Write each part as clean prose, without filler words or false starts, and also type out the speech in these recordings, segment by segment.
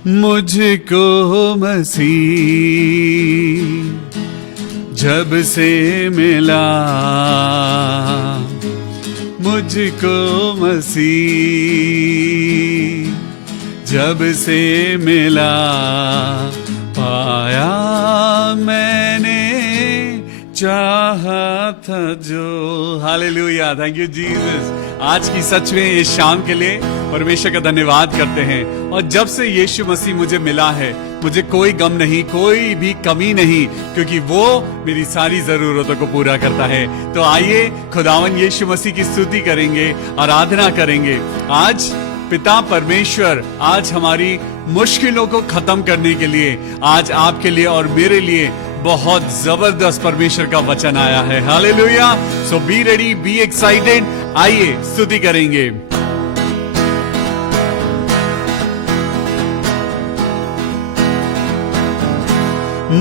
मुझको मसीह जब से मिला, मुझको मसीह जब से मिला, पाया मैंने चाहा था जो। Hallelujah, thank you Jesus. आज की सच में इस शाम के लिए परमेश्वर का धन्यवाद करते हैं। और जब से यीशु मसीह मुझे मिला है, मुझे कोई गम नहीं, कोई भी कमी नहीं, क्योंकि वो मेरी सारी जरूरतों को पूरा करता है। तो आइए खुदावन यीशु मसीह की स्तुति करेंगे, आराधना करेंगे। आज पिता परमेश्वर आज हमारी मुश्किलों को खत्म करने के लिए, आज आपके लिए और मेरे लिए बहुत जबरदस्त परमेश्वर का वचन आया है। Hallelujah. So be ready, be excited. आइए स्तुति करेंगे।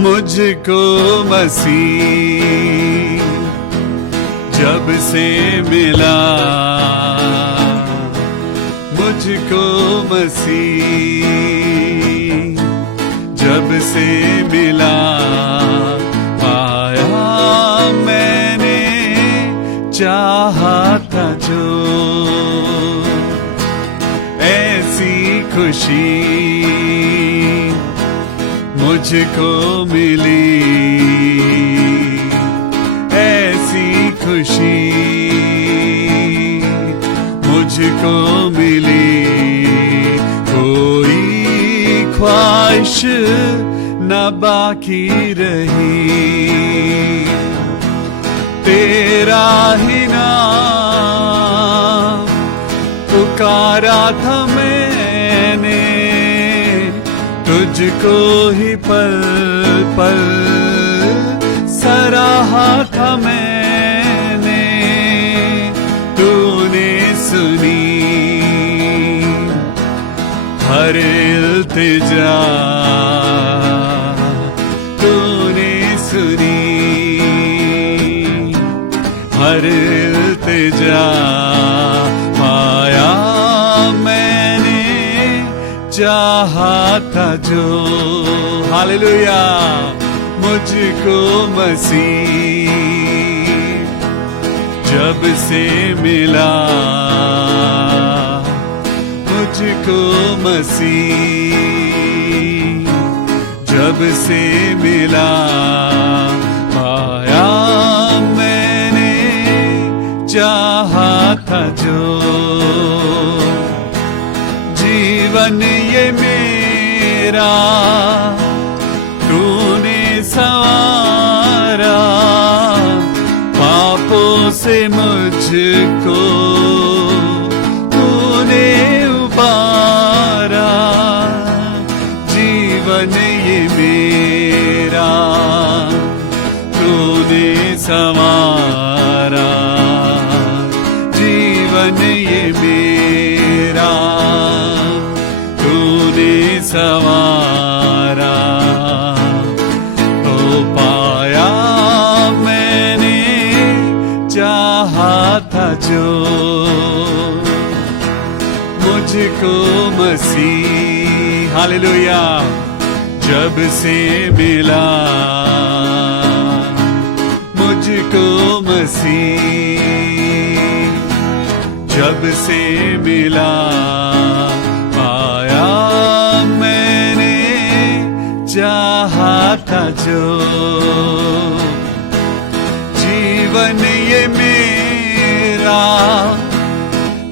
मुझको मसीह जब से मिला, मुझको मसीह जब से मिला, पाया मैंने चाहा था जो। ऐसी खुशी मुझको मिली, ऐसी खुशी मुझको मिली, कोई ख्वाहिश न बाकी रही, तेरा ही नाम पुकारा था मैंने, तुझको ही पल पल सराहा था मैंने, तूने सुनी हर इल्तिजा, तूने सुनी हर इल्तिजा, पाया मैंने चाहा था जो। हालेलुया। मुझको मसीह जब से मिला, मुझको मसीह जब से मिला, पाया मैंने चाहा था जो। जीवन ये मेरा तूने संवारा, पापों से मुझको तूने उबारा, जीवन ये मेरा तूने संवारा, जीवन ये मेरा तूने संवारा, तो पाया मैंने चाहा था जो। मुझको मसीह हालेलुया जब से मिला, मुझको मसीह जब से मिला, पाया मैंने चाहा था जो। जीवन ये मेरा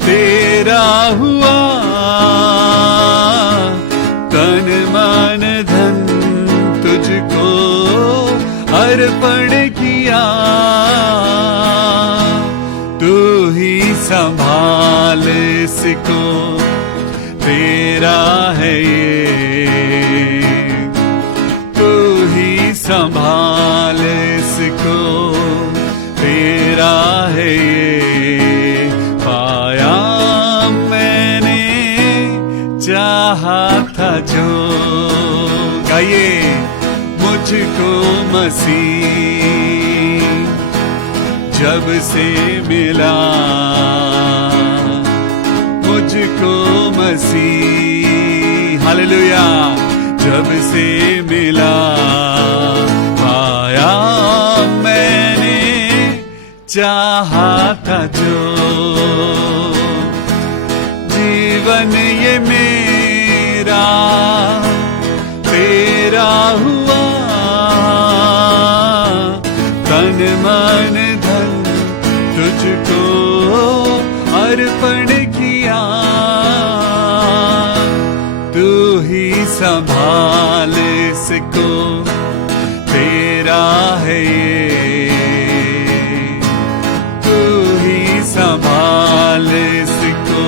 तेरा हुआ, तन मन धन तुझको अर्पण किया, तू ही संभाल इसको, तेरा है ये, तू ही संभाल इसको, तेरा है ये, पाया मैंने चाहा था जो। गाइए मुझको मसीह जब से मिला, मुझको मसीह हालेलुया। जब से मिला पाया मैंने चाहा था जो, जीवन ये मेरा तेरा हुआ, तन मन धन तुझको अर्पण किया। तू ही संभाल इसको, तेरा है ये, तू ही संभाल इसको,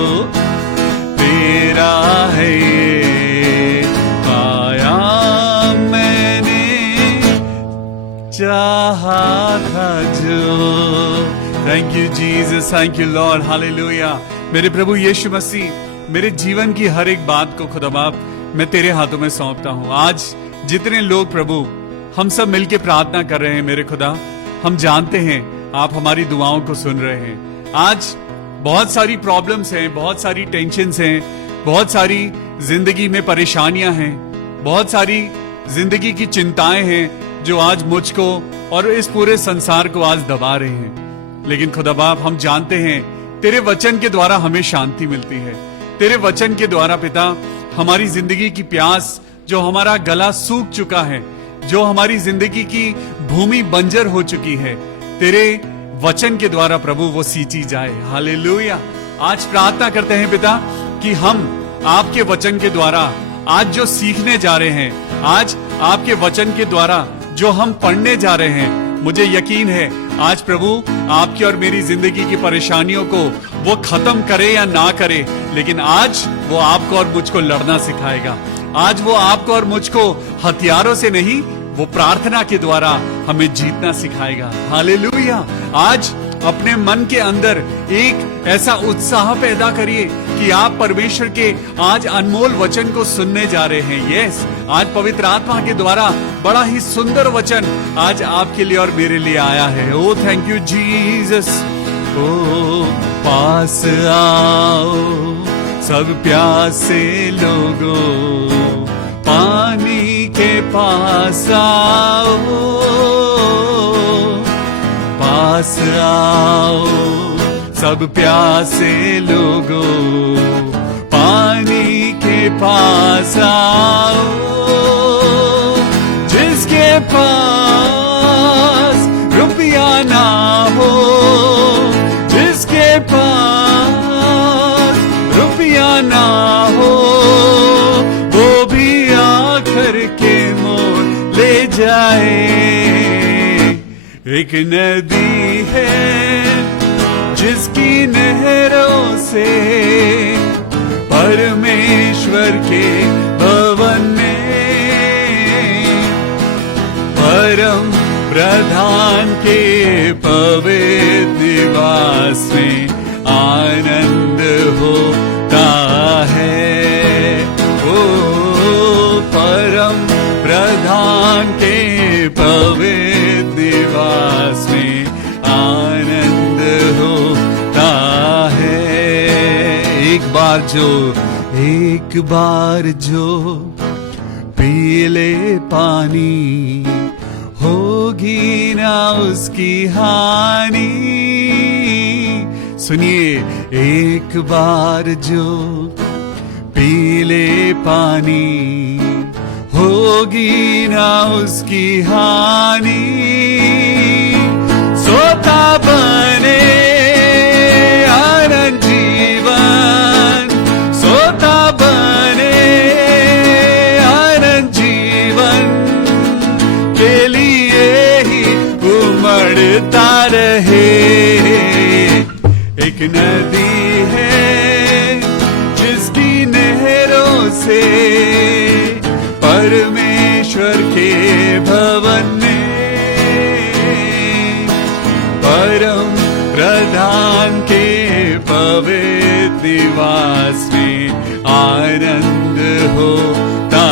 तेरा है ये। पाया मैंने चाहा था जो। Thank you Jesus, thank you Lord, hallelujah. मेरे प्रभु यीशु मसीह, मेरे जीवन की हर एक बात को खुदा बाप मैं तेरे हाथों में सौंपता हूँ। आज जितने लोग प्रभु हम सब मिलके प्रार्थना कर रहे हैं मेरे खुदा, हम जानते हैं आप हमारी दुआओं को सुन रहे हैं। आज बहुत सारी प्रॉब्लम्स हैं, बहुत सारी टेंशन्स हैं, बहुत सारी जिंदगी में परेशानियां हैं, बहुत सारी जिंदगी की चिंताएं हैं जो आज मुझको और इस पूरे संसार को आज दबा रहे हैं। लेकिन खुदा बाप हम जानते हैं तेरे वचन के द्वारा हमें शांति मिलती है। तेरे वचन के द्वारा पिता हमारी जिंदगी की प्यास, जो हमारा गला सूख चुका है, जो हमारी जिंदगी की भूमि बंजर हो चुकी है, तेरे वचन के द्वारा प्रभु वो सींची जाए। हालेलुया। आज प्रार्थना करते हैं पिता कि हम आपके वचन के द्वारा आज जो सीखने जा रहे हैं, आज आपके वचन के द्वारा जो हम पढ़ने जा रहे हैं, मुझे यकीन है आज प्रभु आपकी और मेरी जिंदगी की परेशानियों को वो खत्म करे या ना करे, लेकिन आज वो आपको और मुझको लड़ना सिखाएगा। आज वो आपको और मुझको हथियारों से नहीं, वो प्रार्थना के द्वारा हमें जीतना सिखाएगा। हालेलुया। आज अपने मन के अंदर एक ऐसा उत्साह पैदा करिए कि आप परमेश्वर के आज अनमोल वचन को सुनने जा रहे हैं। यस, आज पवित्र आत्मा के द्वारा बड़ा ही सुंदर वचन आज आपके लिए और मेरे लिए आया है। ओ थैंक यू जीसस। ओ पास आओ सब प्यासे लोगों, पानी के पास आओ, पास आओ सब प्यासे लोगों, पानी के पास आओ। जिसके पास रुपया ना हो, जिसके पास रुपया ना हो, वो भी आकर के मोल ले जाए। एक नदी है जिसकी नहरों से परमेश्वर के भवन में, परम प्रधान के पवित्र निवास में आनंद होता है। ओ परम प्रधान के पवित्र निवास में आनंद होता है। एक बार जो पी ले पानी, होगी ना उसकी हानि। सुनिए, एक बार जो पी ले पानी, होगी ना उसकी हानि। सोता बने आनंद जीवन, सोता बने आनंद जीवन के लिए ही उमड़ता रहे। एक नदी है जिसकी नहरों से परमेश्वर के भवन में, परम प्रधान के पवित्र निवास में आनंद होता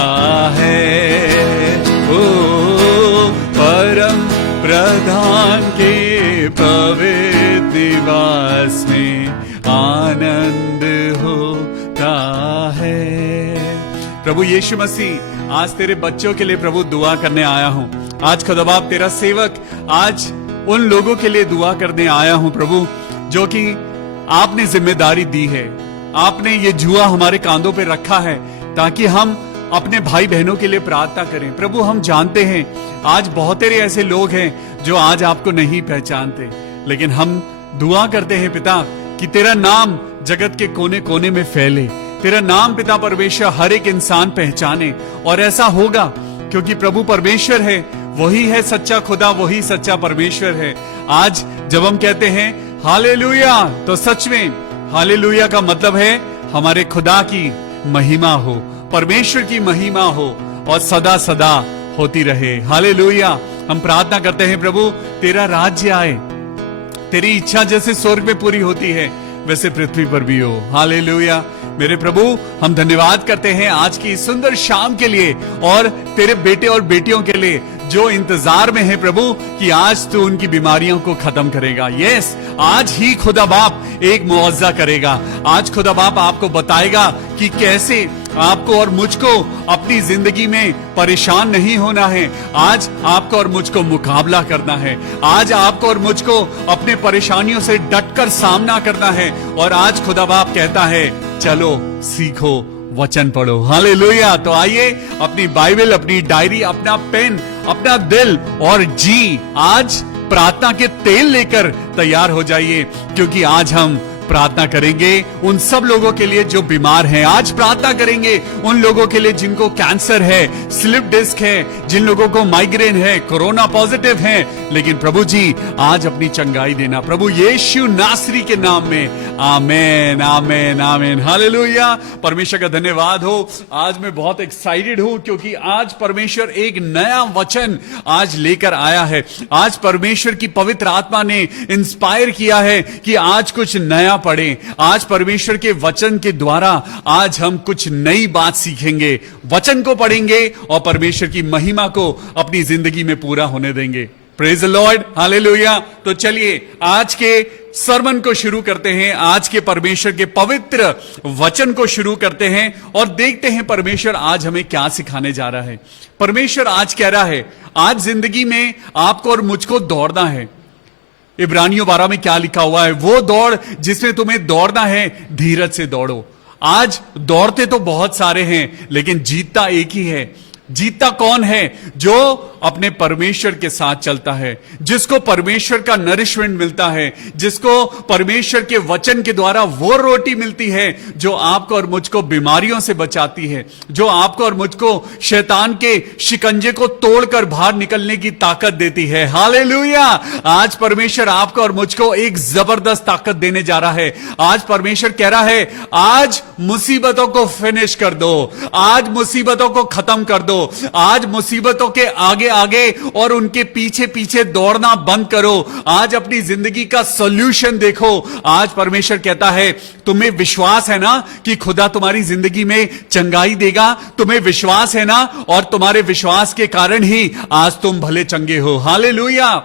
है। ओ परम प्रधान के पवित्र निवास में आनंद होता है। प्रभु यीशु मसीह, आज तेरे बच्चों के लिए प्रभु दुआ करने आया हूं। आज खुदा बाप तेरा सेवक आज उन लोगों के लिए दुआ करने आया हूं प्रभु, जो कि आपने जिम्मेदारी दी है, आपने ये जुआ हमारे कांधों पे रखा है ताकि हम अपने भाई बहनों के लिए प्रार्थना करें। प्रभु हम जानते हैं आज बहुत सारे ऐसे लोग हैं जो आज आपको नहीं पहचानते, लेकिन हम दुआ करते हैं पिता कि तेरा नाम जगत के कोने कोने में फैले, तेरा नाम पिता परमेश्वर हर एक इंसान पहचाने। और ऐसा होगा क्योंकि प्रभु परमेश्वर है, वही है सच्चा खुदा, वही सच्चा परमेश्वर है। आज जब हम कहते हैं हालेलुया, तो सच में हालेलुया का मतलब है हमारे खुदा की महिमा हो, परमेश्वर की महिमा हो और सदा सदा होती रहे। हालेलुया। हम प्रार्थना करते हैं प्रभु तेरा राज्य आए, तेरी इच्छा जैसे स्वर्ग में पूरी होती है वैसे पृथ्वी पर भी हो। हालेलुया। मेरे प्रभु हम धन्यवाद करते हैं आज की सुंदर शाम के लिए और तेरे बेटे और बेटियों के लिए जो इंतजार में है प्रभु कि आज तू उनकी बीमारियों को खत्म करेगा। यस, आज ही खुदा बाप एक मुआवजा करेगा। आज खुदा बाप आपको बताएगा कि कैसे आपको और मुझको अपनी जिंदगी में परेशान नहीं होना है। आज आपको और मुझको मुकाबला करना है। आज आपको और मुझको अपने परेशानियों से डटकर सामना करना है। और आज खुदा बाप कहता है चलो सीखो, वचन पढ़ो। हालेलुया। तो आइए अपनी बाइबल, अपनी डायरी, अपना पेन, अपना दिल और जी आज प्रार्थना के तेल लेकर तैयार हो जाइए, क्योंकि आज हम प्रार्थना करेंगे उन सब लोगों के लिए जो बीमार हैं। आज प्रार्थना करेंगे उन लोगों के लिए जिनको कैंसर है, स्लिप डिस्क है, जिन लोगों को माइग्रेन है, कोरोना पॉजिटिव है। लेकिन प्रभु जी आज अपनी चंगाई देना प्रभु यीशु नासरी के नाम में। आमेन, आमेन, आमेन। हालेलुया। परमेश्वर का धन्यवाद हो। आज मैं बहुत एक्साइटेड हूं क्योंकि आज परमेश्वर एक नया वचन आज लेकर आया है। आज परमेश्वर की पवित्र आत्मा ने इंस्पायर किया है कि आज कुछ नया पढ़ें। आज परमेश्वर के वचन के द्वारा आज हम कुछ नई बात सीखेंगे, वचन को पढ़ेंगे और परमेश्वर की महिमा को अपनी जिंदगी में पूरा होने देंगे। Praise the Lord. हालेलुया। तो चलिए आज के सरमन को शुरू करते हैं, आज के परमेश्वर के पवित्र वचन को शुरू करते हैं और देखते हैं परमेश्वर आज हमें क्या सिखाने जा रहा है। परमेश्वर आज कह रहा है आज जिंदगी में आपको और मुझको दौड़ना है। इब्रानियों 12 में क्या लिखा हुआ है? वो दौड़ जिसमें तुम्हें दौड़ना है धीरज से दौड़ो। आज दौड़ते तो बहुत सारे हैं लेकिन जीतता एक ही है। जीतता कौन है? जो अपने परमेश्वर के साथ चलता है, जिसको परमेश्वर का नरिशमेंट मिलता है, जिसको परमेश्वर के वचन के द्वारा वो रोटी मिलती है जो आपको और मुझको बीमारियों से बचाती है, जो आपको और मुझको शैतान के शिकंजे को तोड़कर बाहर निकलने की ताकत देती है। हालेलुया। आज परमेश्वर आपको और मुझको एक जबरदस्त ताकत देने जा रहा है। आज परमेश्वर कह रहा है आज मुसीबतों को फिनिश कर दो, आज मुसीबतों को खत्म कर दो, आज मुसीबतों के आगे आगे और उनके पीछे पीछे दौड़ना बंद करो। आज अपनी जिंदगी का सॉल्यूशन देखो। आज परमेश्वर कहता है तुम्हें विश्वास है ना कि खुदा तुम्हारी जिंदगी में चंगाई देगा? तुम्हें विश्वास है ना? और तुम्हारे विश्वास के कारण ही आज तुम भले चंगे हो। हालेलुया।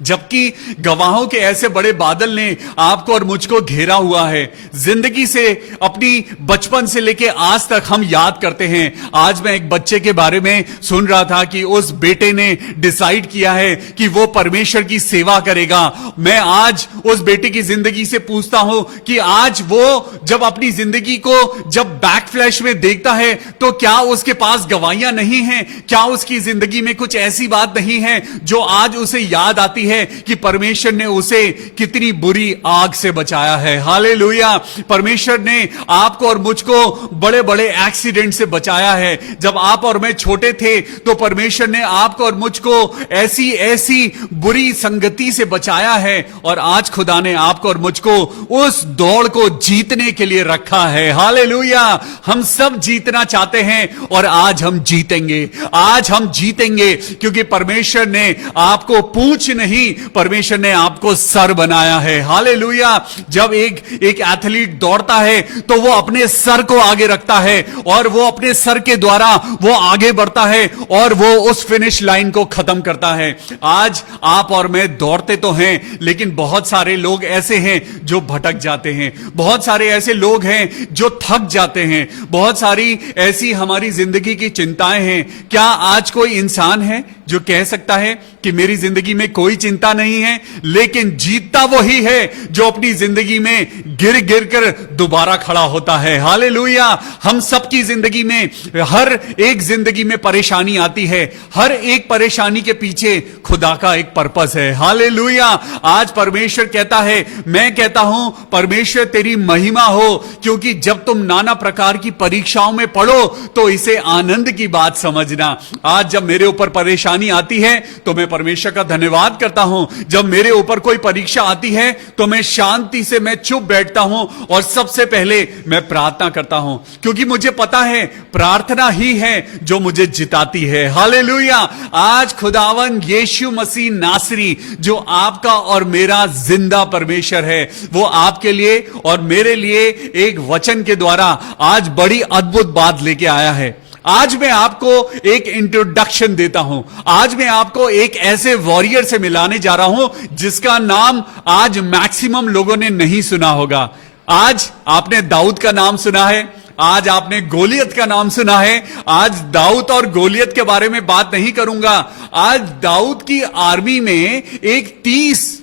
जबकि गवाहों के ऐसे बड़े बादल ने आपको और मुझको घेरा हुआ है। जिंदगी से अपनी बचपन से लेके आज तक हम याद करते हैं। आज मैं एक बच्चे के बारे में सुन रहा था कि उस बेटे ने डिसाइड किया है कि वो परमेश्वर की सेवा करेगा। मैं आज उस बेटे की जिंदगी से पूछता हूं कि आज वो जब अपनी जिंदगी को जब बैक फ्लैश में देखता है तो क्या उसके पास गवाहियां नहीं हैं? क्या उसकी जिंदगी में कुछ ऐसी बात नहीं है जो आज उसे याद आती है कि परमेश्वर ने उसे कितनी बुरी आग से बचाया है? हालेलुया। परमेश्वर ने आपको और मुझको बड़े बड़े एक्सीडेंट से बचाया है। जब आप और मैं छोटे थे तो परमेश्वर ने आपको और मुझको ऐसी ऐसी बुरी संगति से बचाया है और आज खुदा ने आपको और मुझको उस दौड़ को जीतने के लिए रखा है। हालेलुया। हम सब जीतना चाहते हैं और आज हम जीतेंगे। आज हम जीतेंगे क्योंकि परमेश्वर ने आपको पूछ नहीं ही परमेश्वर ने आपको सर बनाया है। हालेलुया। जब एक एथलीट दौड़ता है तो वो अपने सर को आगे रखता है और वो अपने सर के द्वारा वो आगे बढ़ता है और वो उस फिनिश लाइन को खत्म करता है। आज आप और मैं दौड़ते तो हैं, लेकिन बहुत सारे लोग ऐसे हैं जो भटक जाते हैं, बहुत सारे ऐसे लोग हैं जो थक जाते हैं, बहुत सारी ऐसी हमारी जिंदगी की चिंताएं हैं। क्या आज कोई इंसान है जो कह सकता है कि मेरी जिंदगी में कोई चिंता नहीं है? लेकिन जीतता वही है जो अपनी जिंदगी में गिर गिर कर दोबारा खड़ा होता है। हालेलुया। हम सबकी जिंदगी में, हर एक जिंदगी में परेशानी आती है, हर एक परेशानी के पीछे खुदा का एक पर्पस है। हालेलुया। आज परमेश्वर कहता है, मैं कहता हूं परमेश्वर तेरी महिमा हो, क्योंकि जब तुम नाना प्रकार की परीक्षाओं में पड़ो तो इसे आनंद की बात समझना। आज जब मेरे ऊपर परेशानी आती है तो मैं परमेश्वर का धन्यवाद करता हूं। जब मेरे ऊपर कोई परीक्षा आती है तो मैं शांति से मैं चुप बैठता हूं और सबसे पहले मैं प्रार्थना करता हूं, क्योंकि मुझे पता है प्रार्थना ही है जो मुझे जिताती है। हालेलुया। आज खुदावन यीशु मसीह नासरी जो आपका और मेरा जिंदा परमेश्वर है, वो आपके लिए और मेरे लिए एक वचन के द्वारा आज बड़ी अद्भुत बात लेके आया है। आज मैं आपको एक इंट्रोडक्शन देता हूं। आज मैं आपको एक ऐसे वॉरियर से मिलाने जा रहा हूं जिसका नाम आज मैक्सिमम लोगों ने नहीं सुना होगा। आज आपने दाऊद का नाम सुना है, आज आपने गोलियत का नाम सुना है। आज दाऊद और गोलियत के बारे में बात नहीं करूंगा। आज दाऊद की आर्मी में एक 30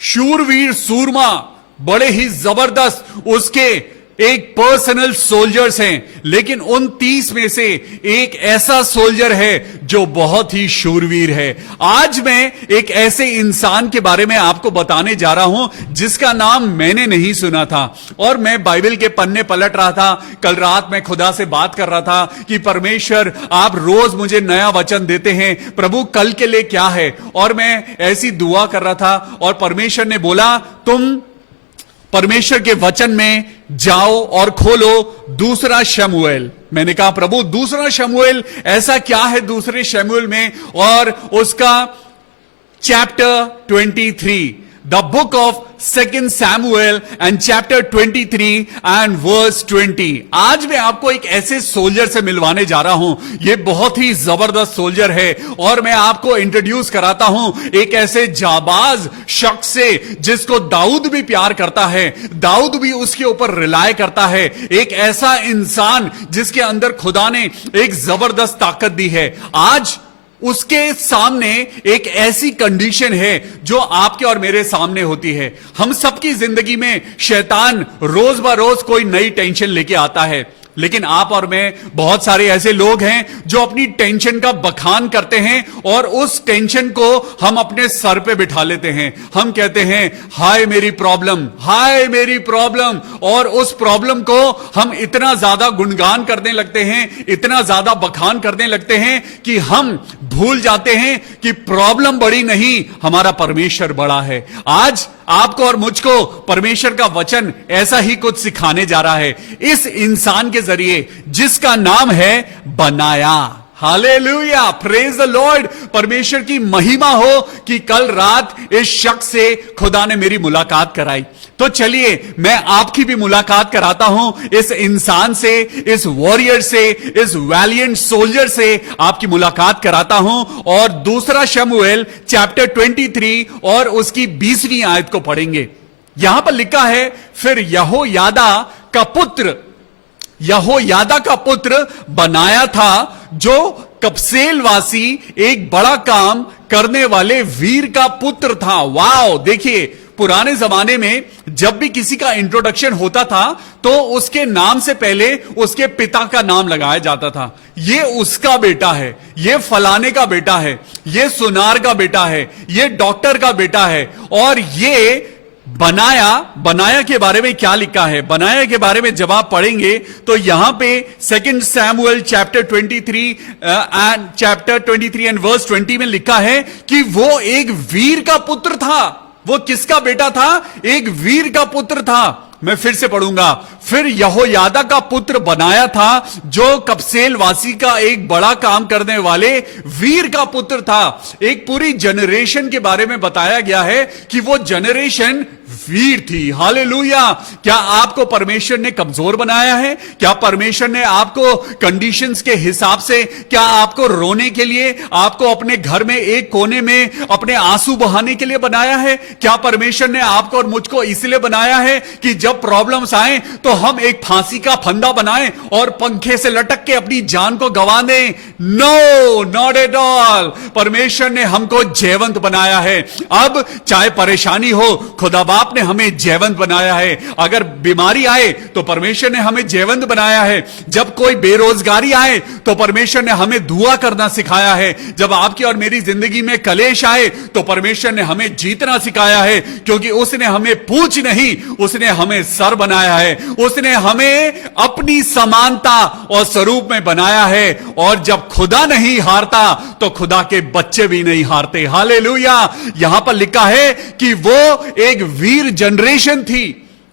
शूरवीर सूरमा, बड़े ही जबरदस्त उसके एक पर्सनल सोल्जर्स हैं, लेकिन उन 30 में से एक ऐसा सोल्जर है जो बहुत ही शूरवीर है। आज मैं एक ऐसे इंसान के बारे में आपको बताने जा रहा हूं जिसका नाम मैंने नहीं सुना था, और मैं बाइबल के पन्ने पलट रहा था। कल रात मैं खुदा से बात कर रहा था कि परमेश्वर आप रोज मुझे नया वचन देते हैं, प्रभु कल के लिए क्या है? और मैं ऐसी दुआ कर रहा था और परमेश्वर ने बोला तुम परमेश्वर के वचन में जाओ और खोलो दूसरा शमूएल। मैंने कहा प्रभु दूसरा शमूएल ऐसा क्या है दूसरे शमूएल में? और उसका chapter 23, the book of 2 Samuel and chapter 23 and verse 20। आज मैं आपको एक ऐसे सोल्जर से मिलवाने जा रहा हूं, ये बहुत ही जबरदस्त सोल्जर है, और मैं आपको इंट्रोड्यूस कराता हूं एक ऐसे जाबाज शख्स से जिसको दाऊद भी प्यार करता है, दाऊद भी उसके ऊपर रिलाय करता है। एक ऐसा इंसान जिसके अंदर खुदा ने एक जबरदस्त ताकत दी है। आज उसके सामने एक ऐसी कंडीशन है जो आपके और मेरे सामने होती है। हम सबकी जिंदगी में शैतान रोज ब रोज कोई नई टेंशन लेके आता है, लेकिन आप और मैं बहुत सारे ऐसे लोग हैं जो अपनी टेंशन का बखान करते हैं और उस टेंशन को हम अपने सर पे बिठा लेते हैं। हम कहते हैं हाय मेरी प्रॉब्लम, हाय मेरी प्रॉब्लम, और उस प्रॉब्लम को हम इतना ज्यादा गुणगान करने लगते हैं, इतना ज्यादा बखान करने लगते हैं कि हम भूल जाते हैं कि प्रॉब्लम बड़ी नहीं, हमारा परमेश्वर बड़ा है। आज आपको और मुझको परमेश्वर का वचन ऐसा ही कुछ सिखाने जा रहा है इस इंसान के जरिए जिसका नाम है बनाया। Hallelujah, praise the Lord. परमेश्वर की महिमा हो कि कल रात इस शख्स से खुदा ने मेरी मुलाकात कराई। तो चलिए मैं आपकी भी मुलाकात कराता हूं इस इंसान से, इस वॉरियर से, इस वैलिएंट सोल्जर से आपकी मुलाकात कराता हूं, और दूसरा शमूएल चैप्टर 23 और उसकी 20वीं आयत को पढ़ेंगे। यहां पर लिखा है, फिर यहोयादा का पुत्र बनाया था, जो कपसेलवासी एक बड़ा काम करने वाले वीर का पुत्र था। वाओ, देखिए पुराने जमाने में जब भी किसी का इंट्रोडक्शन होता था तो उसके नाम से पहले उसके पिता का नाम लगाया जाता था। ये उसका बेटा है, ये फलाने का बेटा है, ये सुनार का बेटा है, ये डॉक्टर का बेटा है। और ये बनाया के बारे में क्या लिखा है? बनाया के बारे में जब आप पढ़ेंगे तो यहां पे 2 Samuel चैप्टर 23 एंड वर्स 20 में लिखा है कि वो एक वीर का पुत्र था। वो किसका बेटा था? एक वीर का पुत्र था। मैं फिर से पढ़ूंगा। फिर यहोयादा का पुत्र बनाया था, जो कपसेल वासी का एक बड़ा काम करने वाले वीर का पुत्र था। एक पूरी जनरेशन के बारे में बताया गया है कि वो जनरेशन वीर थी। हालेलुया। क्या आपको परमेश्वर ने कमजोर बनाया है? क्या परमेश्वर ने आपको कंडीशंस के हिसाब से, क्या आपको रोने के लिए, आपको अपने घर में एक कोने में अपने आंसू बहाने के लिए बनाया है? क्या परमेश्वर ने आपको और मुझको इसलिए बनाया है कि जब प्रॉब्लम्स आए तो हम एक फांसी का फंदा बनाएं और पंखे से लटक के अपनी जान को गंवा दें? No, not at all. परमेश्वर ने हमको जयवंत बनाया है। अब चाहे परेशानी हो, खुदा बाप ने हमें जयवंत बनाया है। अगर बीमारी आए तो परमेश्वर ने हमें जयवंत बनाया है। जब कोई बेरोजगारी आए तो परमेश्वर ने हमें दुआ करना सिखाया है। जब आपकी और मेरी जिंदगी में कलेश आए तो परमेश्वर ने हमें जीतना सिखाया है, क्योंकि उसने हमें पूंछ नहीं, उसने हमें सर बनाया है। उसने हमें अपनी समानता और स्वरूप में बनाया है। और जब खुदा नहीं हारता तो खुदा के बच्चे भी नहीं हारते। हालेलुया। यहां पर लिखा है कि वो एक वीर जनरेशन थी,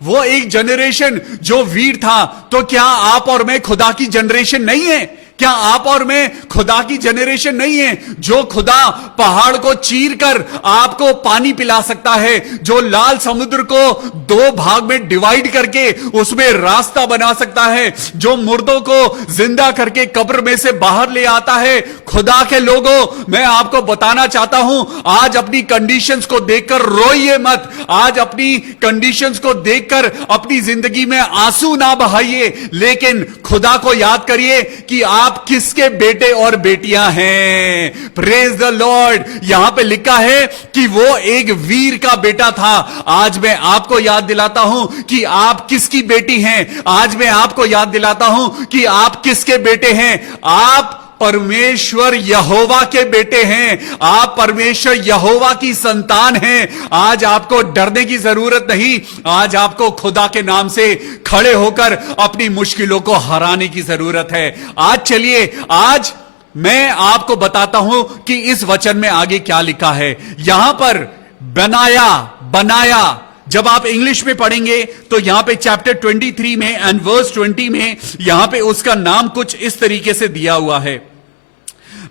वो एक जनरेशन जो वीर था। तो क्या आप और मैं खुदा की जनरेशन नहीं है? क्या आप और मैं खुदा की जनरेशन नहीं है? जो खुदा पहाड़ को चीर कर आपको पानी पिला सकता है, जो लाल समुद्र को दो भाग में डिवाइड करके उसमें रास्ता बना सकता है, जो मुर्दों को जिंदा करके कब्र में से बाहर ले आता है। खुदा के लोगों, मैं आपको बताना चाहता हूं, आज अपनी कंडीशंस को देखकर रोइए मत। आज अपनी कंडीशंस को देखकर अपनी जिंदगी में आंसू ना बहाइए, लेकिन खुदा को याद करिए कि आप किसके बेटे और बेटियां हैं। Praise the Lord. यहां पे लिखा है कि वो एक वीर का बेटा था। आज मैं आपको याद दिलाता हूं कि आप किसकी बेटी हैं। आज मैं आपको याद दिलाता हूं कि आप किसके बेटे हैं। आप परमेश्वर यहोवा के बेटे हैं। आप परमेश्वर यहोवा की संतान हैं। आज आपको डरने की जरूरत नहीं। आज आपको खुदा के नाम से खड़े होकर अपनी मुश्किलों को हराने की जरूरत है। आज चलिए, आज मैं आपको बताता हूं कि इस वचन में आगे क्या लिखा है। यहां पर बनाया जब आप इंग्लिश में पढ़ेंगे तो यहां पे चैप्टर 23 में एंड वर्स 20 में यहां पे उसका नाम कुछ इस तरीके से दिया हुआ है।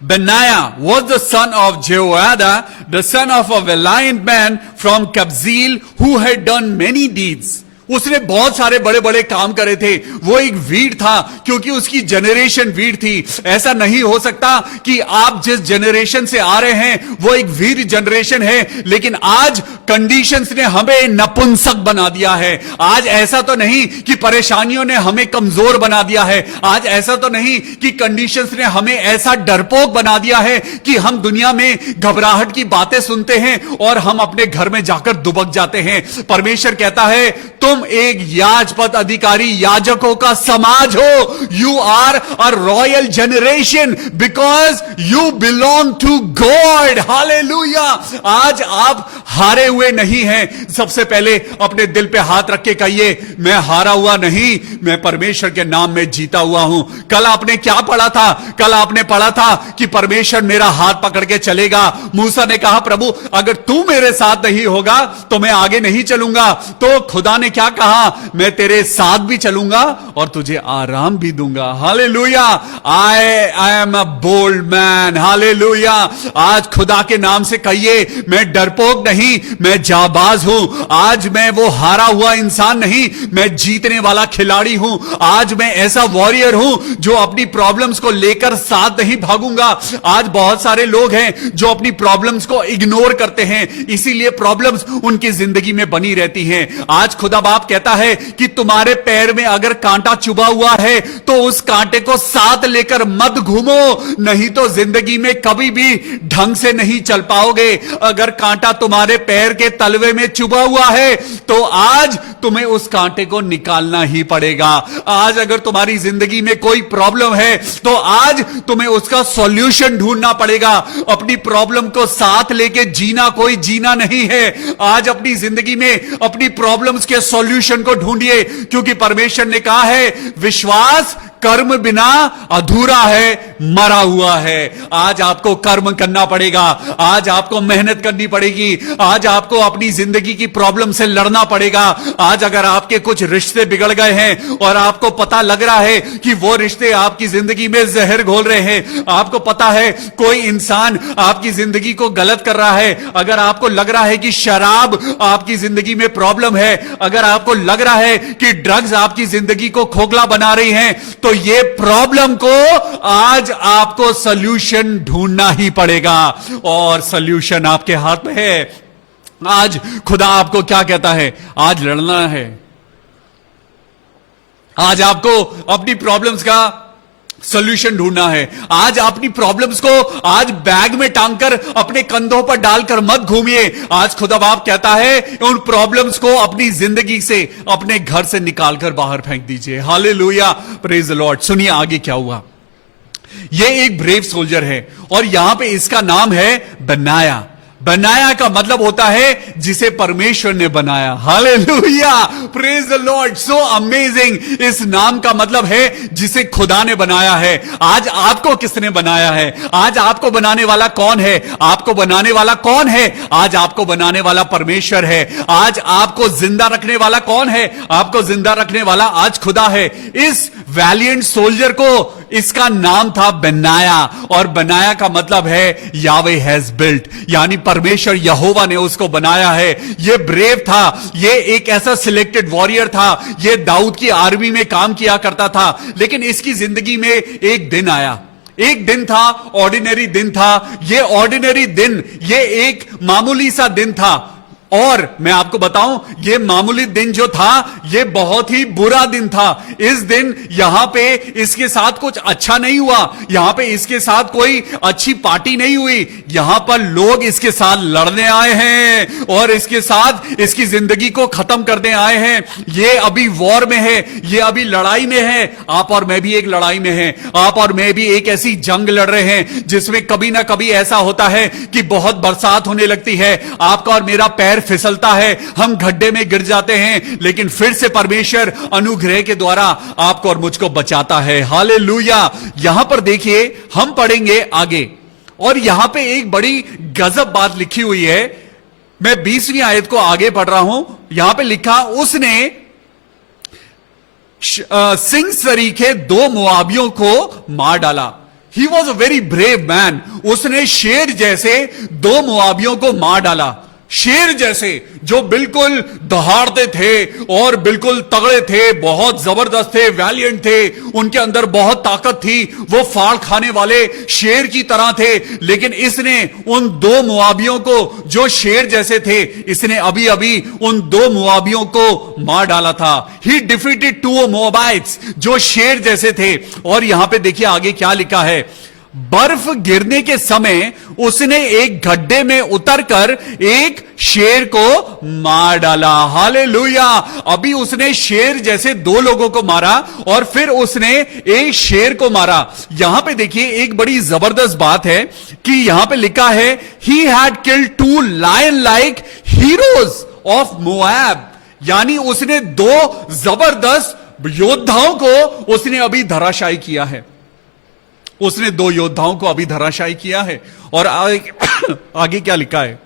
Benaiah was the son of Jehoiada, the son of a valiant man from Kabzeel, who had done many deeds. उसने बहुत सारे बड़े बड़े काम करे थे। वो एक वीर था क्योंकि उसकी जनरेशन वीर थी। ऐसा नहीं हो सकता कि आप जिस जनरेशन से आ रहे हैं वो एक वीर जनरेशन है, लेकिन आज कंडीशंस ने हमें नपुंसक बना दिया है। आज ऐसा तो नहीं कि परेशानियों ने हमें कमजोर बना दिया है। आज ऐसा तो नहीं कि कंडीशंस ने हमें ऐसा डरपोक बना दिया है कि हम दुनिया में घबराहट की बातें सुनते हैं और हम अपने घर में जाकर दुबक जाते हैं। परमेश्वर कहता है, तुम एक याजपद अधिकारी, याजकों का समाज हो। You are a royal generation because you belong to God. Hallelujah. आज आप हारे हुए नहीं हैं। सबसे पहले अपने दिल पे हाथ रख के कहिए, मैं हारा हुआ नहीं, मैं परमेश्वर के नाम में जीता हुआ हूं। कल आपने क्या पढ़ा था? कल आपने पढ़ा था कि परमेश्वर मेरा हाथ पकड़ के चलेगा। मूसा ने कहा, प्रभु अगर तू मेरे साथ नहीं होगा तो मैं आगे नहीं चलूंगा। तो खुदा ने क्या कहा? मैं तेरे साथ भी चलूंगा और तुझे आराम भी दूंगा। Hallelujah. I am a bold man. Hallelujah. आज खुदा के नाम से कहिए, मैं डरपोक नहीं, मैं जाबाज हूं। आज मैं वो हारा हुआ इंसान नहीं, मैं जीतने वाला खिलाड़ी हूं। आज मैं ऐसा वॉरियर हूं जो अपनी प्रॉब्लम्स को लेकर साथ नहीं भागूंगा। आज बहुत सारे लोग हैं जो अपनी प्रॉब्लम्स को इग्नोर करते हैं, इसीलिए प्रॉब्लम्स उनकी जिंदगी में बनी रहती हैं। आज खुदा बाप कहता है कि तुम्हारे पैर में अगर कांटा चुभा हुआ है तो उस कांटे को साथ लेकर मत घूमो, नहीं तो जिंदगी में कभी भी ढंग से नहीं चल पाओगे। अगर कांटा तुम्हारे पैर के तलवे में चुभा हुआ है तो आज तुम्हें उस कांटे को निकालना ही पड़ेगा। आज अगर तुम्हारी जिंदगी में कोई प्रॉब्लम है तो आज तुम्हें उसका सॉल्यूशन ढूंढना पड़ेगा। अपनी प्रॉब्लम को साथ लेके जीना कोई जीना नहीं है। आज अपनी जिंदगी में अपनी प्रॉब्लम्स के सॉल्यूशन को ढूंढिए, क्योंकि परमेश्वर ने कहा है विश्वास कर्म बिना अधूरा है, मरा हुआ है। आज आपको कर्म करना पड़ेगा, आज आपको मेहनत करनी पड़ेगी, आज आपको अपनी जिंदगी की प्रॉब्लम से लड़ना पड़ेगा। आज अगर आपके कुछ रिश्ते बिगड़ गए हैं और आपको पता लग रहा है कि वो रिश्ते आपकी जिंदगी में जहर घोल रहे हैं, आपको पता है कोई इंसान आपकी जिंदगी को गलत कर रहा है, अगर आपको लग रहा है कि शराब आपकी जिंदगी में प्रॉब्लम है, अगर आपको लग रहा है कि ड्रग्स आपकी जिंदगी को खोखला बना रही हैं, तो ये प्रॉब्लम को आज आपको सॉल्यूशन ढूंढना ही पड़ेगा और सॉल्यूशन आपके हाथ में है। आज खुदा आपको क्या कहता है? आज लड़ना है। आज आपको अपनी प्रॉब्लम्स का सॉल्यूशन ढूंढना है। आज अपनी प्रॉब्लम्स को आज बैग में टांग कर अपने कंधों पर डालकर मत घूमिए। आज खुदा बाप कहता है उन प्रॉब्लम्स को अपनी जिंदगी से, अपने घर से निकालकर बाहर फेंक दीजिए। Hallelujah, praise the Lord. सुनिए आगे क्या हुआ। ये एक ब्रेव सोल्जर है और यहां पे इसका नाम है बनाया। बनाया का मतलब होता है जिसे परमेश्वर ने बनाया। Hallelujah, praise the Lord, so amazing. इस नाम का मतलब है जिसे खुदा ने बनाया है। आज आपको किसने बनाया है? आज आपको बनाने वाला कौन है? आपको बनाने वाला कौन है? आज आपको बनाने वाला परमेश्वर है। आज आपको जिंदा रखने वाला कौन है? आपको जिंदा रखने वाला आज खुदा है। इस वैलिएंट सोल्जर को इसका नाम था बनाया और बनाया का मतलब है यावे हैज बिल्ट, यानी परमेश्वर यहोवा ने उसको बनाया है। ये ब्रेव था, ये एक ऐसा सिलेक्टेड वॉरियर था, ये दाऊद की आर्मी में काम किया करता था। लेकिन इसकी जिंदगी में एक दिन आया, एक दिन था, ऑर्डिनरी दिन था। ये ऑर्डिनरी दिन, ये एक मामूली सा दिन था। और मैं आपको बताऊं, ये मामूली दिन जो था ये बहुत ही बुरा दिन था। इस दिन यहां पे इसके साथ कुछ अच्छा नहीं हुआ, यहां पे इसके साथ कोई अच्छी पार्टी नहीं हुई। यहां पर लोग इसके साथ लड़ने आए हैं और इसके साथ इसकी जिंदगी को खत्म करने आए हैं। ये अभी वॉर में है, ये अभी लड़ाई में है। आप और मैं भी एक लड़ाई में हैं, आप और मैं भी एक ऐसी जंग लड़ रहे हैं जिसमें कभी ना कभी ऐसा होता है कि बहुत बरसात होने लगती है, आपका और मेरा पैर फिसलता है, हम गड्ढे में गिर जाते हैं, लेकिन फिर से परमेश्वर अनुग्रह के द्वारा आपको और मुझको बचाता है। हालेलुया। यहां पर देखिए, हम पढ़ेंगे आगे और यहां पे एक बड़ी गजब बात लिखी हुई है। मैं 20वीं आयत को आगे पढ़ रहा हूं। यहां पे लिखा, उसने सिंह सरीखे 2 मुआबियों को मार डाला। He was a very brave man. उसने शेर जैसे 2 मुआबियों को मार डाला। शेर जैसे, जो बिल्कुल दहाड़ते थे और बिल्कुल तगड़े थे, बहुत जबरदस्त थे, वैलिएंट थे, उनके अंदर बहुत ताकत थी, वो फाड़ खाने वाले शेर की तरह थे। लेकिन इसने उन 2 मुआबियों को जो शेर जैसे थे, इसने अभी अभी उन 2 मुआबियों को मार डाला था। ही डिफीटेड 2 मोआबाइट्स, जो शेर जैसे थे। और यहां पे देखिए आगे क्या लिखा है। बर्फ गिरने के समय उसने एक गड्ढे में उतरकर एक शेर को मार डाला। हालेलुया। अभी उसने शेर जैसे 2 लोगों को मारा और फिर उसने एक शेर को मारा। यहां पे देखिए एक बड़ी जबरदस्त बात है कि यहां पे लिखा है, he had killed 2 lion like heroes of Moab, यानी उसने 2 जबरदस्त योद्धाओं को उसने अभी धराशायी किया है। उसने 2 योद्धाओं को अभी धराशायी किया है। और आगे क्या लिखा है?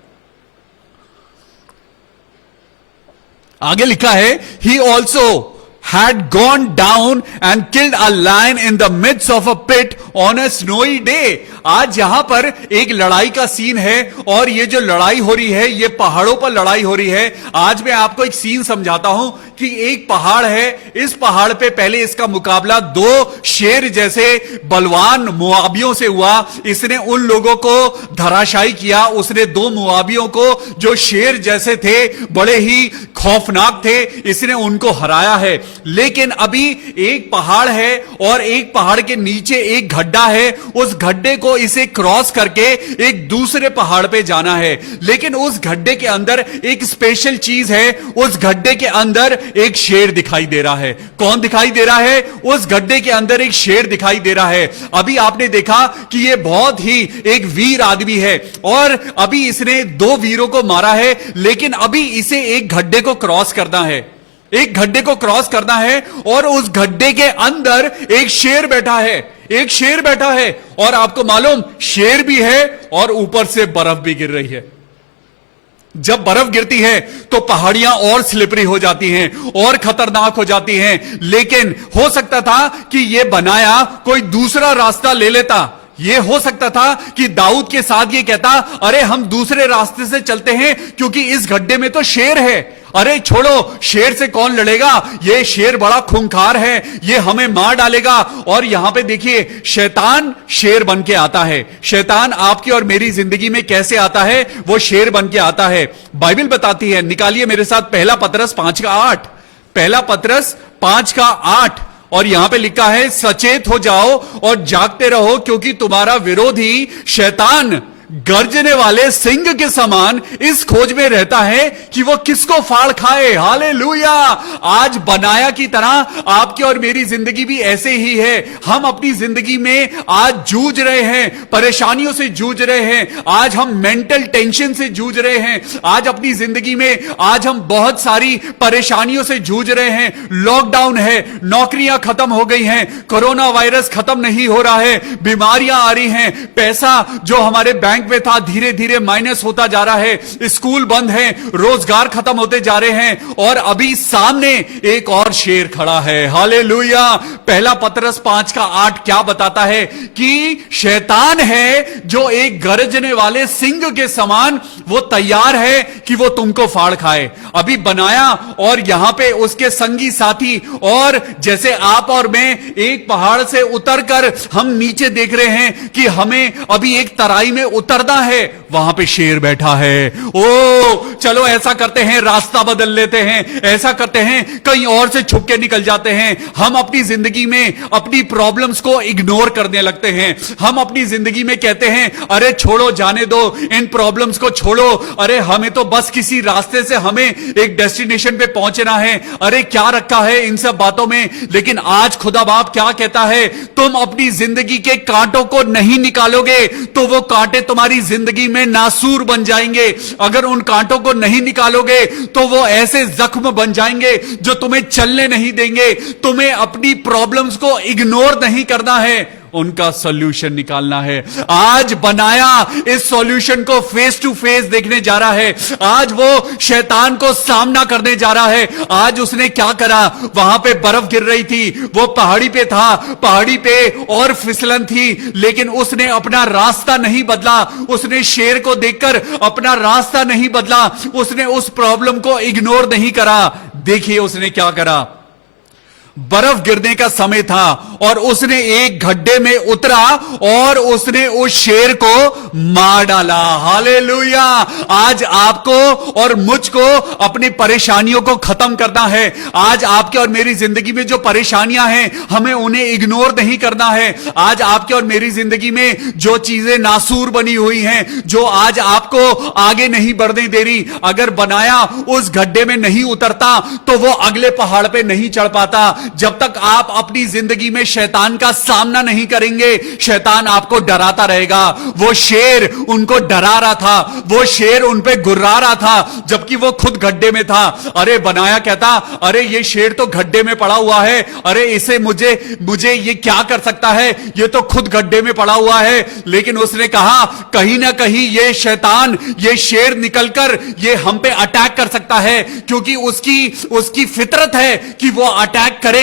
आगे लिखा है, he also had gone down and killed a lion in the midst of a pit on a snowy day. आज यहां पर एक लड़ाई का सीन है और ये जो लड़ाई हो रही है ये पहाड़ों पर लड़ाई हो रही है। आज मैं आपको एक सीन समझाता हूं कि एक पहाड़ है, इस पहाड़ पे पहले इसका मुकाबला 2 शेर जैसे बलवान मुआबियों से हुआ। इसने उन लोगों को धराशायी किया। उसने 2 मुआबियों को जो शेर जैसे थे, बड़े ही खौफनाक थे, इसने उनको हराया है। लेकिन अभी एक पहाड़ है और एक पहाड़ के नीचे एक गड्ढा है। उस गड्ढे को इसे क्रॉस करके एक दूसरे पहाड़ पे जाना है। लेकिन उस गड्ढे के अंदर एक स्पेशल चीज है। उस गड्ढे के अंदर एक शेर दिखाई दे रहा है। कौन दिखाई दे रहा है? उस गड्ढे के अंदर एक शेर दिखाई दे रहा है। अभी आपने देखा कि यह बहुत ही एक वीर आदमी है और अभी इसने 2 वीरों को मारा है, लेकिन अभी इसे एक गड्ढे को क्रॉस करना है। एक गड्ढे को क्रॉस करना है और उस गड्ढे के अंदर एक शेर बैठा है, एक शेर बैठा है, और आपको मालूम शेर भी है और ऊपर से बर्फ भी गिर रही है। जब बर्फ गिरती है तो पहाड़ियां और स्लिपरी हो जाती हैं और खतरनाक हो जाती हैं। लेकिन हो सकता था कि यह बनाया कोई दूसरा रास्ता ले लेता। यह हो सकता था कि दाऊद के साथ ये कहता, अरे हम दूसरे रास्ते से चलते हैं क्योंकि इस गड्ढे में तो शेर है। अरे छोड़ो, शेर से कौन लड़ेगा, ये शेर बड़ा खूंखार है, ये हमें मार डालेगा। और यहां पे देखिए, शैतान शेर बन के आता है। शैतान आपकी और मेरी जिंदगी में कैसे आता है? वो शेर बन के आता है। बाइबल बताती है, निकालिए मेरे साथ पहला पतरस 5:8, पहला पतरस 5:8, और यहां पे लिखा है, सचेत हो जाओ और जागते रहो क्योंकि तुम्हारा विरोधी शैतान गर्जने वाले सिंह के समान इस खोज में रहता है कि वो किसको फाड़ खाए। हालेलुया। आज बनाया की तरह आपकी और मेरी जिंदगी भी ऐसे ही है। हम अपनी जिंदगी में आज जूझ रहे हैं, परेशानियों से जूझ रहे हैं, आज हम मेंटल टेंशन से जूझ रहे हैं, आज अपनी जिंदगी में आज हम बहुत सारी परेशानियों से जूझ रहे हैं। लॉकडाउन है, नौकरियां खत्म हो गई हैं, कोरोना वायरस खत्म नहीं हो रहा है, बीमारियां आ रही हैं, पैसा जो हमारे बैंक में था धीरे धीरे माइनस होता जा रहा है, स्कूल बंद है, रोजगार खत्म होते जा रहे हैं, और अभी सामने एक और शेर खड़ा है। हालेलुया। पहला पतरस 5:8 क्या बताता है? कि शैतान है जो एक गरजने वाले सिंह के समान वो तैयार है कि वो तुमको फाड़ खाए। अभी बनाया और यहां पे उसके संगी साथी, और जैसे आप और मैं एक पहाड़ से उतरकर हम नीचे देख रहे हैं कि हमें अभी एक तराई में उतरना है, वहां पे शेर बैठा है। ओ चलो ऐसा करते हैं, रास्ता बदल लेते हैं, ऐसा करते हैं कहीं और से छुप के निकल जाते हैं। हम अपनी जिंदगी में अपनी प्रॉब्लम्स को इग्नोर करने लगते हैं। हम अपनी जिंदगी में कहते हैं, अरे छोड़ो, जाने दो, इन प्रॉब्लम्स को छोड़ो, अरे हमें तो बस किसी रास्ते से हमें एक डेस्टिनेशन पे पहुंचना है, अरे क्या रखा है इन सब बातों में। लेकिन आज खुदा बाप क्या कहता है? तुम अपनी जिंदगी के कांटों को नहीं निकालोगे तो वो कांटे तुम्हारी जिंदगी में नासूर बन जाएंगे। अगर उन कांटों को नहीं निकालोगे तो वो ऐसे जख्म बन जाएंगे जो तुम्हें चलने नहीं देंगे। तुम्हें अपनी प्रॉब्लम्स को इग्नोर नहीं करना है, उनका सॉल्यूशन निकालना है। आज बनाया इस सॉल्यूशन को फेस टू फेस देखने जा रहा है। आज वो शैतान को सामना करने जा रहा है। आज उसने क्या करा? वहां पे बर्फ गिर रही थी, वो पहाड़ी पे था, पहाड़ी पे और फिसलन थी, लेकिन उसने अपना रास्ता नहीं बदला। उसने शेर को देखकर अपना रास्ता नहीं बदला, उसने उस प्रॉब्लम को इग्नोर नहीं करा। देखिए उसने क्या करा। बर्फ गिरने का समय था और उसने एक गड्ढे में उतरा और उसने उस शेर को मार डाला। हालेलुया। आज आपको और मुझको अपनी परेशानियों को खत्म करना है। आज आपके और मेरी जिंदगी में जो परेशानियां हैं, हमें उन्हें इग्नोर नहीं करना है। आज आपके और मेरी जिंदगी में जो चीजें नासूर बनी हुई हैं, जो आज आपको आगे नहीं बढ़ने दे रही, अगर बनाया उस गड्ढे में नहीं उतरता तो वो अगले पहाड़ पे नहीं चढ़ पाता। जब तक आप अपनी जिंदगी में शैतान का सामना नहीं करेंगे, शैतान आपको डराता रहेगा। वो शेर उनको डरा रहा था, वो शेर उन पे गुर्रा रहा था, जबकि वो खुद गड्ढे में था। अरे बनाया कहता, अरे ये शेर तो गड्ढे में पड़ा हुआ है, अरे इसे मुझे ये क्या कर सकता है, ये तो खुद गड्ढे में पड़ा हुआ है। लेकिन उसने कहा, कहीं ना कहीं ये शैतान, ये शेर निकलकर ये हम पे अटैक कर सकता है, क्योंकि उसकी फितरत है कि वो अटैक करे।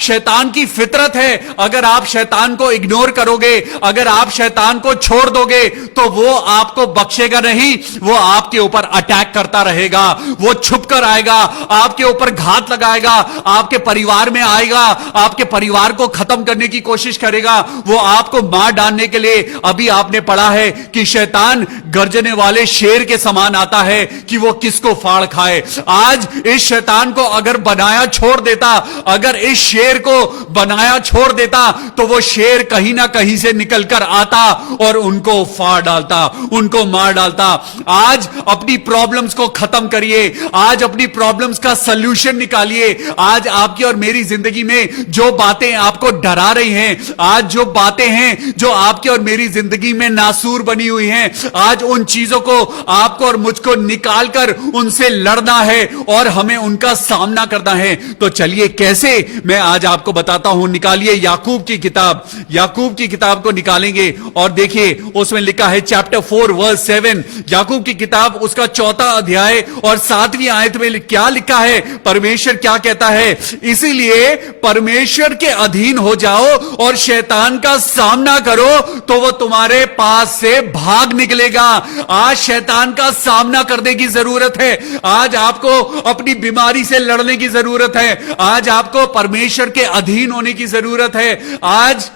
शैतान की फितरत है, अगर आप शैतान को इग्नोर करोगे, अगर आप शैतान को छोड़ दोगे तो वो आपको बख्शेगा नहीं, वो आपके ऊपर अटैक करता रहेगा। वो छुप कर आएगा, आपके ऊपर घात लगाएगा, आपके परिवार में आएगा, आपके परिवार को खत्म करने की कोशिश करेगा, वो आपको मार डालने के लिए। अभी आपने पढ़ा है कि शैतान गर्जने वाले शेर के समान आता है कि वो किसको फाड़ खाए। आज इस शैतान को अगर बनाया छोड़ देता, अगर इस शेर को बनाया छोड़ देता, तो वो शेर कहीं ना कहीं से निकलकर आता और उनको फाड़ डालता, उनको मार डालता। आज अपनी प्रॉब्लम्स को खत्म करिए, आज अपनी प्रॉब्लम्स का सॉल्यूशन निकालिए। आज आपकी और मेरी जिंदगी में जो बातें आपको डरा रही हैं, आज जो बातें हैं जो आपकी और मेरी जिंदगी में नासूर बनी हुई हैं, आज उन चीजों को आपको और मुझको निकालकर उनसे लड़ना है और हमें उनका सामना करना है। तो चलिए कैसे, मैं आज आपको बताता हूं। निकालिए याकूब की किताब, याकूब की किताब को निकालेंगे और देखिए उसमें लिखा है चैप्टर 4 वर्स 7, याकूब की किताब उसका 4वां अध्याय और 7वीं आयत में क्या लिखा है, परमेश्वर क्या कहता है, इसीलिए परमेश्वर के अधीन हो जाओ और शैतान का सामना करो तो वो तुम्हारे पास से भाग निकलेगा। आज शैतान का सामना करने की जरूरत है, आज आपको अपनी बीमारी से लड़ने की जरूरत है, आज आपको परमेश्वर के अधीन होने की जरूरत है। आज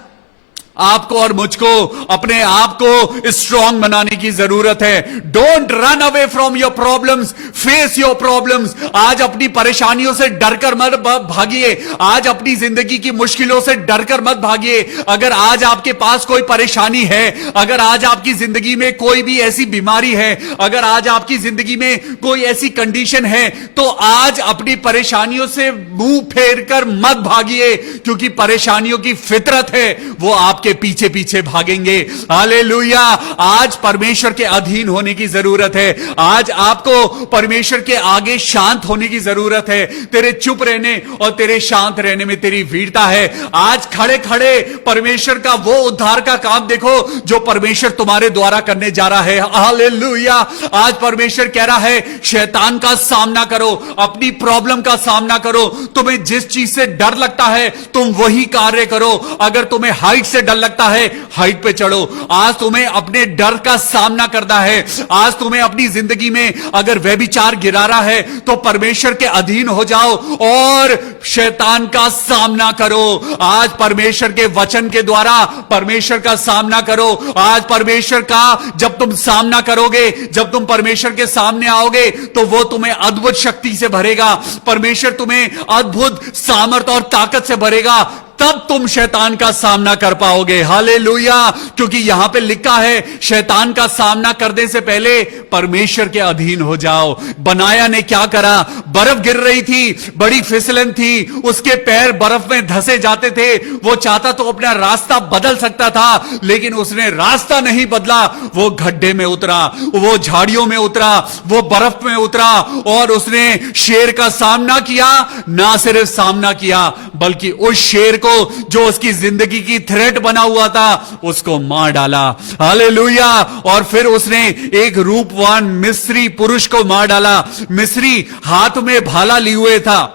आपको और मुझको अपने आप को स्ट्रांग बनाने की जरूरत है। Don't run away from your problems, face your problems. आज अपनी परेशानियों से डरकर मत भागिए, आज अपनी जिंदगी की मुश्किलों से डरकर मत भागिए। अगर आज आपके पास कोई परेशानी है, अगर आज आपकी जिंदगी में कोई भी ऐसी बीमारी है, अगर आज आपकी जिंदगी में कोई ऐसी कंडीशन है, तो आज अपनी परेशानियों से मुंह फेर कर मत भागिए, क्योंकि परेशानियों की फितरत है, वो आपके पीछे पीछे भागेंगे। हालेलुया। आज परमेश्वर के अधीन होने की जरूरत है, आज आपको परमेश्वर के आगे शांत होने की जरूरत है। तेरे चुप रहने और तेरे शांत रहने में तेरी वीरता है। आज खड़े खड़े परमेश्वर का वो उद्धार का काम देखो जो परमेश्वर तुम्हारे द्वारा करने जा रहा है। हालेलुया। आज परमेश्वर कह रहा है शैतान का सामना करो, अपनी प्रॉब्लम का सामना करो। तुम्हें जिस चीज से डर लगता है तुम वही कार्य करो। अगर तुम्हें हाइट से डर लगता है, हाइट पे चढ़ो। आज तुम्हें अपने डर का सामना करना है। आज तुम्हें अपनी जिंदगी में अगर व्यभिचार गिरा रहा है तो परमेश्वर के अधीन हो जाओ और शैतान का सामना करो। आज परमेश्वर के वचन के द्वारा परमेश्वर का सामना करो। आज परमेश्वर का जब तुम सामना करोगे, जब तुम परमेश्वर के सामने आओगे तो वो तुम्हें अद्भुत शक्ति से भरेगा, परमेश्वर तुम्हें अद्भुत सामर्थ और ताकत से भरेगा, तब तुम शैतान का सामना कर पाओगे। हालेलुया। क्योंकि यहां पे लिखा है शैतान का सामना करने से पहले परमेश्वर के अधीन हो जाओ। बनाया ने क्या करा, बर्फ गिर रही थी, बड़ी फिसलन थी, उसके पैर बर्फ में धंसे जाते थे। वो चाहता तो अपना रास्ता बदल सकता था, लेकिन उसने रास्ता नहीं बदला। वो गड्ढे में उतरा, वो झाड़ियों में उतरा, वो बर्फ में उतरा और उसने शेर का सामना किया। ना सिर्फ सामना किया बल्कि उस शेर को जो उसकी जिंदगी की थ्रेट बना हुआ था उसको मार डाला। हालेलुया। और फिर उसने एक रूपवान मिस्री पुरुष को मार डाला। मिस्री हाथ में भाला लिए हुए था।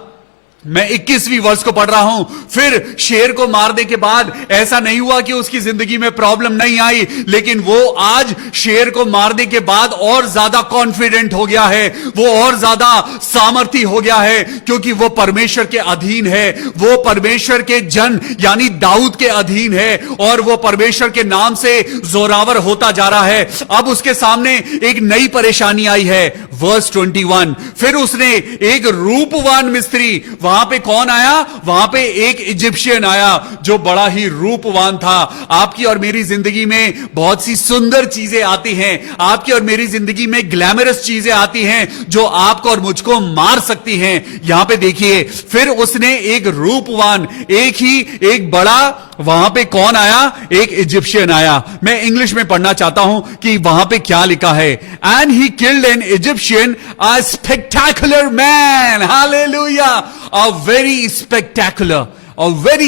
मैं 21वीं वर्ष को पढ़ रहा हूं। फिर शेर को मारने के बाद ऐसा नहीं हुआ कि उसकी जिंदगी में प्रॉब्लम नहीं आई, लेकिन वो आज शेर को मारने के बाद और ज्यादा कॉन्फिडेंट हो गया है, वो और ज्यादा सामर्थी हो गया है, क्योंकि वो परमेश्वर के अधीन है, वो परमेश्वर के जन यानी दाऊद के अधीन है और वो परमेश्वर के नाम से जोरावर होता जा रहा है। अब उसके सामने एक नई परेशानी आई है। वर्स 21, फिर उसने एक रूपवान मिस्त्री, वहां पे कौन आया, वहां पे एक इजिप्शियन आया जो बड़ा ही रूपवान था। आपकी और मेरी जिंदगी में बहुत सी सुंदर चीजें आती हैं, आपकी और मेरी जिंदगी में ग्लैमरस चीजें आती हैं जो आपको और मुझको मार सकती हैं। यहां पे देखिए, फिर उसने एक रूपवान, एक बड़ा, वहां पे कौन आया, एक इजिप्शियन आया। मैं इंग्लिश में पढ़ना चाहता हूं कि वहां पे क्या लिखा है। And he killed an Egyptian, a spectacular man. Hallelujah. A very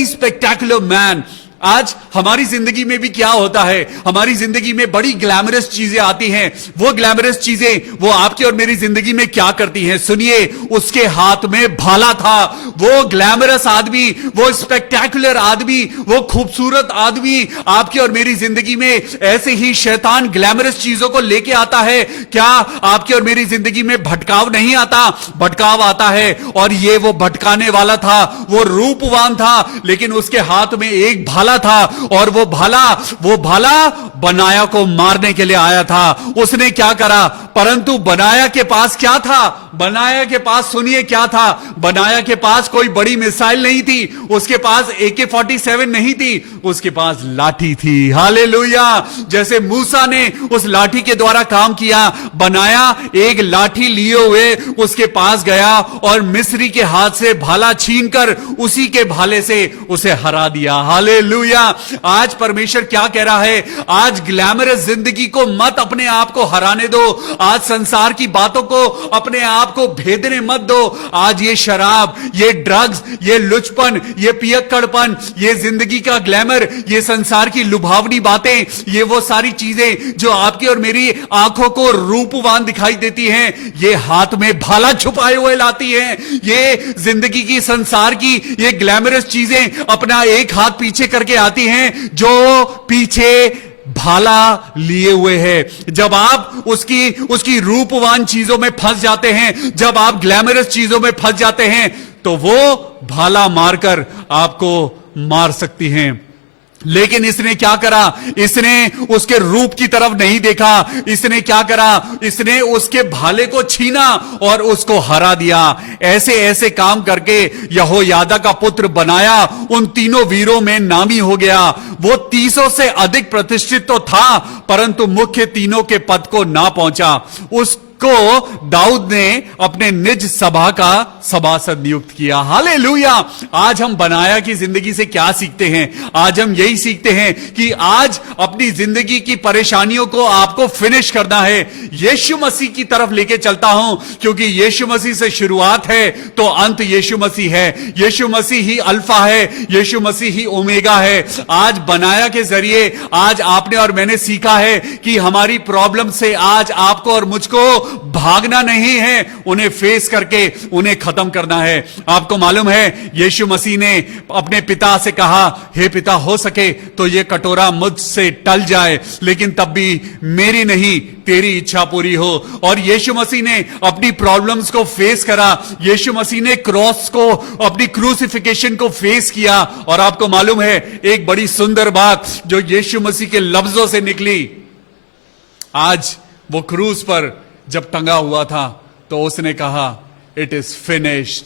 spectacular man. आज हमारी जिंदगी में भी क्या होता है, हमारी जिंदगी में बड़ी ग्लैमरस चीजें आती हैं। वो ग्लैमरस चीजें वो आपकी और मेरी जिंदगी में क्या करती हैं, सुनिए। उसके हाथ में भाला था। वो ग्लैमरस आदमी, वो स्पेक्टेकुलर आदमी, वो खूबसूरत आदमी आपकी और मेरी जिंदगी में ऐसे ही शैतान ग्लैमरस चीजों को लेके आता है। क्या आपकी और मेरी जिंदगी में भटकाव नहीं आता? भटकाव आता है। और ये वो भटकाने वाला था, वो रूपवान था, लेकिन उसके हाथ में एक भाला था और वो भाला बनाया को मारने के लिए आया था। उसने क्या करा, परंतु बनाया के पास क्या था, बनाया के पास सुनिए क्या था, बनाया के पास कोई बड़ी मिसाइल नहीं थी, उसके पास AK-47 नहीं थी, उसके पास लाठी थी। हालेलुया। जैसे मूसा ने उस लाठी के द्वारा काम किया, बनाया एक लाठी लिए हुए उसके पास गया और मिस्री के हाथ से भाला छीनकर उसी के भाले से उसे हरा दिया। हालेलुया। आज परमेश्वर क्या कह रहा है, आज ग्लैमरस जिंदगी को मत अपने आप को हराने दो, आज संसार की बातों को अपने आप को भेदने मत दो। आज ये शराब, ये ड्रग्स, ये लुचपन, ये पियक्कड़पन, ये जिंदगी का ग्लैमर, ये संसार की लुभावनी बातें, ये वो सारी चीजें जो आपकी और मेरी आंखों को रूपवान दिखाई देती हैं, ये हाथ में भाला छुपाए हुए लाती हैं। ये जिंदगी की, संसार की ये ग्लैमरस चीजें अपना एक हाथ पीछे करके आती हैं, जो पीछे भाला लिए हुए है। जब आप उसकी रूपवान चीजों में फंस जाते हैं, जब आप ग्लैमरस चीजों में फंस जाते हैं, तो वो भाला मारकर आपको मार सकती हैं। लेकिन इसने क्या करा, इसने उसके रूप की तरफ नहीं देखा, इसने क्या करा, इसने उसके भाले को छीना और उसको हरा दिया। ऐसे ऐसे काम करके यहोयादा का पुत्र बनाया उन तीनों वीरों में नामी हो गया। वो 300 से अधिक प्रतिष्ठित तो था, परंतु मुख्य तीनों के पद को ना पहुंचा। उसको दाऊद ने अपने निज सभा का सभासद नियुक्त किया। हालेलुया। आज हम बनाया की जिंदगी से क्या सीखते हैं? आज हम यही सीखते हैं कि आज अपनी जिंदगी की परेशानियों को आपको फिनिश करना है। यीशु मसीह की तरफ लेके चलता हूं, क्योंकि यीशु मसीह से शुरुआत है तो अंत यीशु मसीह है। यीशु मसीह ही अल्फा है, यीशु मसीह ही ओमेगा है। आज बनाया के जरिए आज आपने और मैंने सीखा है कि हमारी प्रॉब्लम से आज आपको और मुझको भागना नहीं है, उन्हें फेस करके उन्हें खत्म करना है। आपको मालूम है यीशु मसीह ने अपने पिता से कहा, हे पिता, हो सके तो ये कटोरा मुझसे टल जाए, लेकिन तब भी मेरी नहीं तेरी इच्छा पूरी हो। और यीशु मसीह ने अपनी प्रॉब्लम्स को फेस करा। यीशु मसीह ने क्रॉस को, अपनी क्रूसिफिकेशन को फेस किया। और आपको मालूम है एक बड़ी सुंदर बात जो यीशु मसीह के लफ्जों से निकली, आज वो क्रूस पर जब टंगा हुआ था तो उसने कहा, it is finished,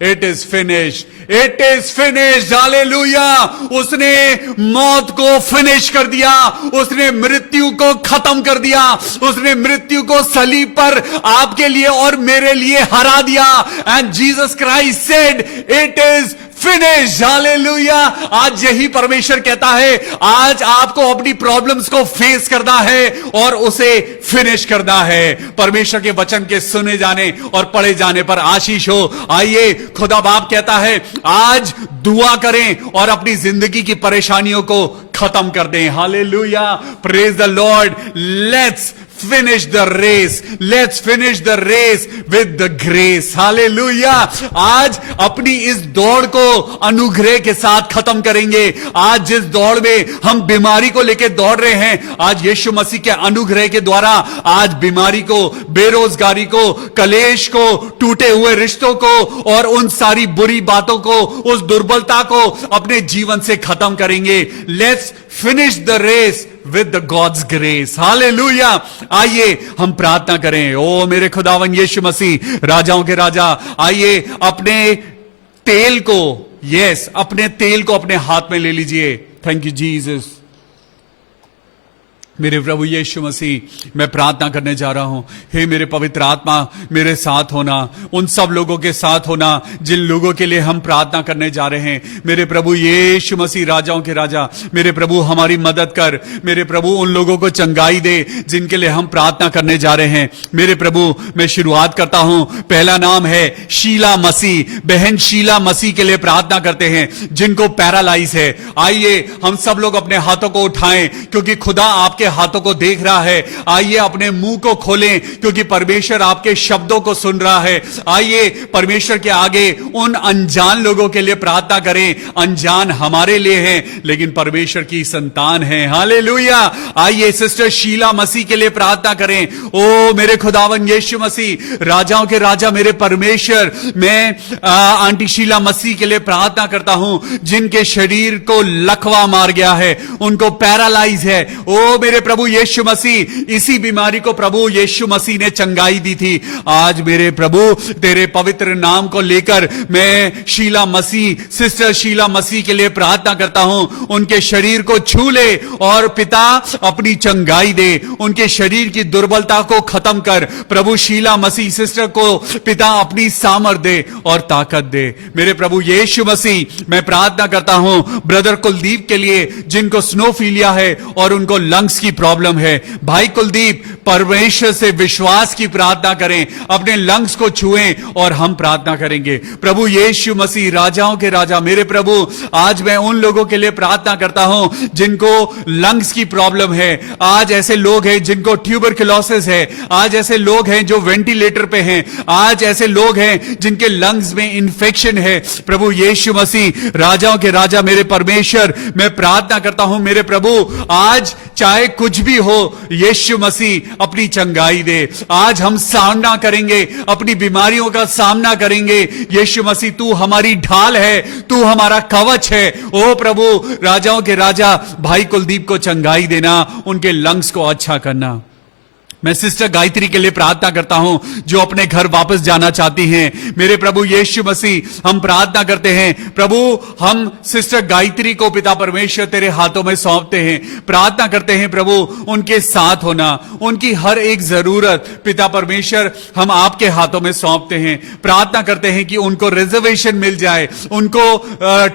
it is finished, it is finished. Hallelujah. उसने मौत को फिनिश कर दिया, उसने मृत्यु को खत्म कर दिया, उसने मृत्यु को सलीब पर आपके लिए और मेरे लिए हरा दिया। And Jesus Christ said, it is finish. Hallelujah. आज यही परमेश्वर कहता है, आज आपको अपनी प्रॉब्लम्स को फेस करना है और उसे फिनिश करना है। परमेश्वर के वचन के सुने जाने और पढ़े जाने पर आशीष हो। आइए, खुदा बाप कहता है आज दुआ करें और अपनी जिंदगी की परेशानियों को खत्म कर दें। Hallelujah. Praise the Lord. Let's finish the race, let's finish the race with the grace. Hallelujah. आज अपनी इस दौड़ को अनुग्रह के साथ खत्म करेंगे। आज जिस दौड़ में हम बीमारी को लेकर दौड़ रहे हैं, आज यीशु मसीह के अनुग्रह के द्वारा आज बीमारी को, बेरोजगारी को, कलेश को, टूटे हुए रिश्तों को और उन सारी बुरी बातों को, उस दुर्बलता को अपने जीवन से खत्म करेंगे। Let's finish the race with the God's grace. Hallelujah. आइए हम प्रार्थना करें। ओ मेरे खुदावन यीशु मसीह, राजाओं के राजा, आइए अपने तेल को, अपने तेल को अपने हाथ में ले लीजिए। Thank you Jesus. मेरे प्रभु यीशु मसीह, मैं प्रार्थना करने जा रहा हूं, हे मेरे पवित्र आत्मा, मेरे साथ होना, उन सब लोगों के साथ होना जिन लोगों के लिए हम प्रार्थना करने जा रहे हैं। मेरे प्रभु यीशु मसीह, राजाओं के राजा, मेरे प्रभु हमारी मदद कर। मेरे प्रभु उन लोगों को चंगाई दे जिनके लिए हम प्रार्थना करने जा रहे हैं। मेरे प्रभु मैं शुरुआत करता हूं। पहला नाम है शीला मसीह। बहन शीला मसीह के लिए प्रार्थना करते हैं जिनको पैरालाइज है। आइए हम सब लोग अपने हाथों को उठाएं, क्योंकि खुदा आपके हाथों को देख रहा है। आइए अपने मुंह को खोलें, क्योंकि परमेश्वर आपके शब्दों को सुन रहा है। आइए परमेश्वर के आगे उन अनजान लोगों के लिए प्रार्थना करें। अनजान हमारे लिए हैं, लेकिन परमेश्वर की संतान है। हालेलुया। आइए सिस्टर शीला मसीह के लिए प्रार्थना करें। ओ मेरे खुदावन यीशु मसीह, राजाओं के राजा, मेरे परमेश्वर, मैं आंटी शीला मसीह के लिए प्रार्थना करता हूं जिनके शरीर को लकवा मार गया है, उनको पैरालाइज है। ओ मेरे मेरे प्रभु यीशु मसीह इसी बीमारी को प्रभु यीशु मसीह ने चंगाई दी थी। आज मेरे प्रभु तेरे पवित्र नाम को लेकर मैं शीला मसीह, सिस्टर शीला मसीह के लिए प्रार्थना करता हूं। उनके शरीर को छू ले और पिता अपनी चंगाई दे, उनके शरीर की दुर्बलता को खत्म कर। प्रभु शीला मसीह सिस्टर को पिता अपनी सामर्थ दे और ताकत दे। मेरे प्रभु यीशु मसीह मैं प्रार्थना करता हूं ब्रदर कुलदीप के लिए, जिनको स्नोफीलिया है और उनको लंग्स की प्रॉब्लम है। भाई कुलदीप, परमेश्वर से विश्वास की प्रार्थना करें, अपने लंग्स को छुएं और हम प्रार्थना करेंगे। प्रभु यीशु मसीह राजाओं के राजा, मेरे प्रभु आज मैं उन लोगों के लिए प्रार्थना करता हूं जिनको लंग्स की प्रॉब्लम है। आज ऐसे लोग हैं जिनको ट्यूबरकुलोसिस है, आज ऐसे लोग हैं जो वेंटिलेटर पे हैं, आज ऐसे लोग हैं जिनके लंग्स में इंफेक्शन है। प्रभु यीशु मसीह राजाओं के राजा, मेरे परमेश्वर मैं प्रार्थना करता हूं मेरे प्रभु, आज चाहे कुछ भी हो यीशु मसीह अपनी चंगाई दे। आज हम सामना करेंगे, अपनी बीमारियों का सामना करेंगे। यीशु मसीह तू हमारी ढाल है, तू हमारा कवच है। ओ प्रभु राजाओं के राजा, भाई कुलदीप को चंगाई देना, उनके लंग्स को अच्छा करना। मैं सिस्टर गायत्री के लिए प्रार्थना करता हूं जो अपने घर वापस जाना चाहती हैं। मेरे प्रभु यीशु मसीह हम प्रार्थना करते हैं प्रभु, हम सिस्टर गायत्री को पिता परमेश्वर तेरे हाथों में सौंपते हैं। प्रार्थना करते हैं प्रभु उनके साथ होना, उनकी हर एक जरूरत पिता परमेश्वर हम आपके हाथों में सौंपते हैं। प्रार्थना करते हैं कि उनको रिजर्वेशन मिल जाए, उनको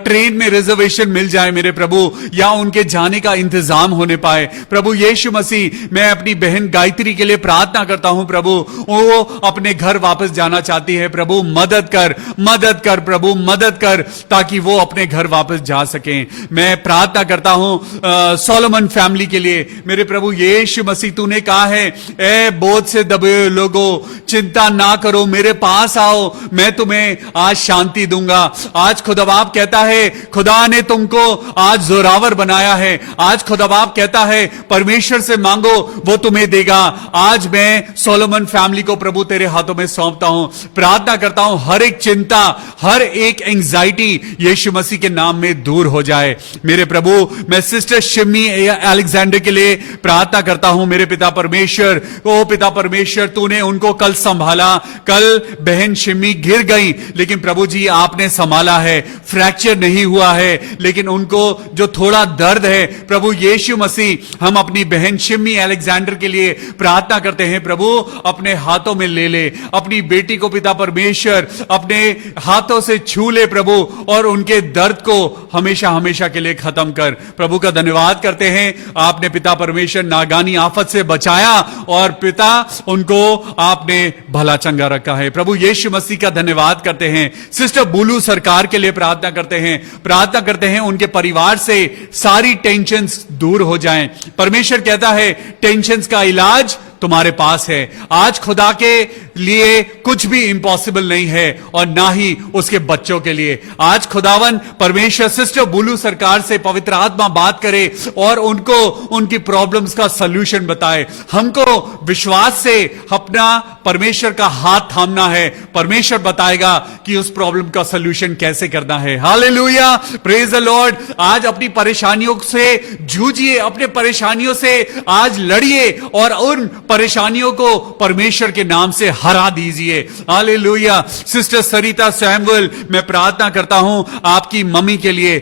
ट्रेन में रिजर्वेशन मिल जाए मेरे प्रभु, या उनके जाने का इंतजाम होने पाए। प्रभु यीशु मसीह मैं अपनी बहन गायत्री के लिए प्रार्थना करता हूं प्रभु, वो अपने घर वापस जाना चाहती है प्रभु, मदद कर, मदद कर प्रभु, मदद कर ताकि वो अपने घर वापस जा सकें। मैं प्रार्थना करता हूं सोलोमन फैमिली के लिए। मेरे प्रभु यीशु मसीह तूने कहा है, ए बोझ से दबे हुए लोगों चिंता ना करो, मेरे पास आओ, मैं तुम्हें आज शांति दूंगा। आज खुदाबाप कहता है, खुदा ने तुमको आज जोरावर बनाया है। आज खुदाबाप कहता है परमेश्वर से मांगो वो तुम्हें देगा। आज मैं सोलोमन फैमिली को प्रभु तेरे हाथों में सौंपता हूं। प्रार्थना करता हूं हर एक चिंता, हर एक एंजाइटी यीशु मसीह के नाम में दूर हो जाए। मेरे प्रभु मैं सिस्टर शिमी अलेक्जेंडर के लिए प्रार्थना करता हूं मेरे पिता परमेश्वर। ओ पिता परमेश्वर तूने उनको कल संभाला, कल बहन शिमी गिर गई लेकिन प्रभु जी आपने संभाला है, फ्रैक्चर नहीं हुआ है लेकिन उनको जो थोड़ा दर्द है प्रभु यीशु मसीह हम अपनी बहन शिमी अलेक्जेंडर के लिए प्रार्थना करते हैं प्रभु, अपने हाथों में ले ले, अपनी बेटी को पिता परमेश्वर अपने हाथों से छू ले प्रभु, और उनके दर्द को हमेशा हमेशा के लिए खत्म कर। प्रभु का धन्यवाद करते हैं, आपने पिता परमेश्वर नागानी आफत से बचाया और पिता उनको आपने भला चंगा रखा है। प्रभु यीशु मसीह का धन्यवाद करते हैं। सिस्टर बुलू सरकार के लिए प्रार्थना करते हैं, प्रार्थना करते हैं उनके परिवार से सारी टेंशन दूर हो जाएं। परमेश्वर कहता है टेंशन का इलाज तुम्हारे पास है। आज खुदा के लिए कुछ भी इंपॉसिबल नहीं है और ना ही उसके बच्चों के लिए। आज खुदावन परमेश्वर सिस्टर बुलू सरकार से पवित्र आत्मा बात करे और उनको उनकी प्रॉब्लम्स का सलूशन बताए। हमको विश्वास से अपना परमेश्वर का हाथ थामना है, परमेश्वर बताएगा कि उस प्रॉब्लम का सलूशन कैसे करना है। Hallelujah, praise the Lord. आज अपनी परेशानियों से जूझिए, अपने परेशानियों से आज लड़िए और उन परेशानियों को परमेश्वर के नाम से हरा दीजिए। हालेलुया। सिस्टर सरिता सैमुअल मैं प्रार्थना करता हूं आपकी मम्मी के लिए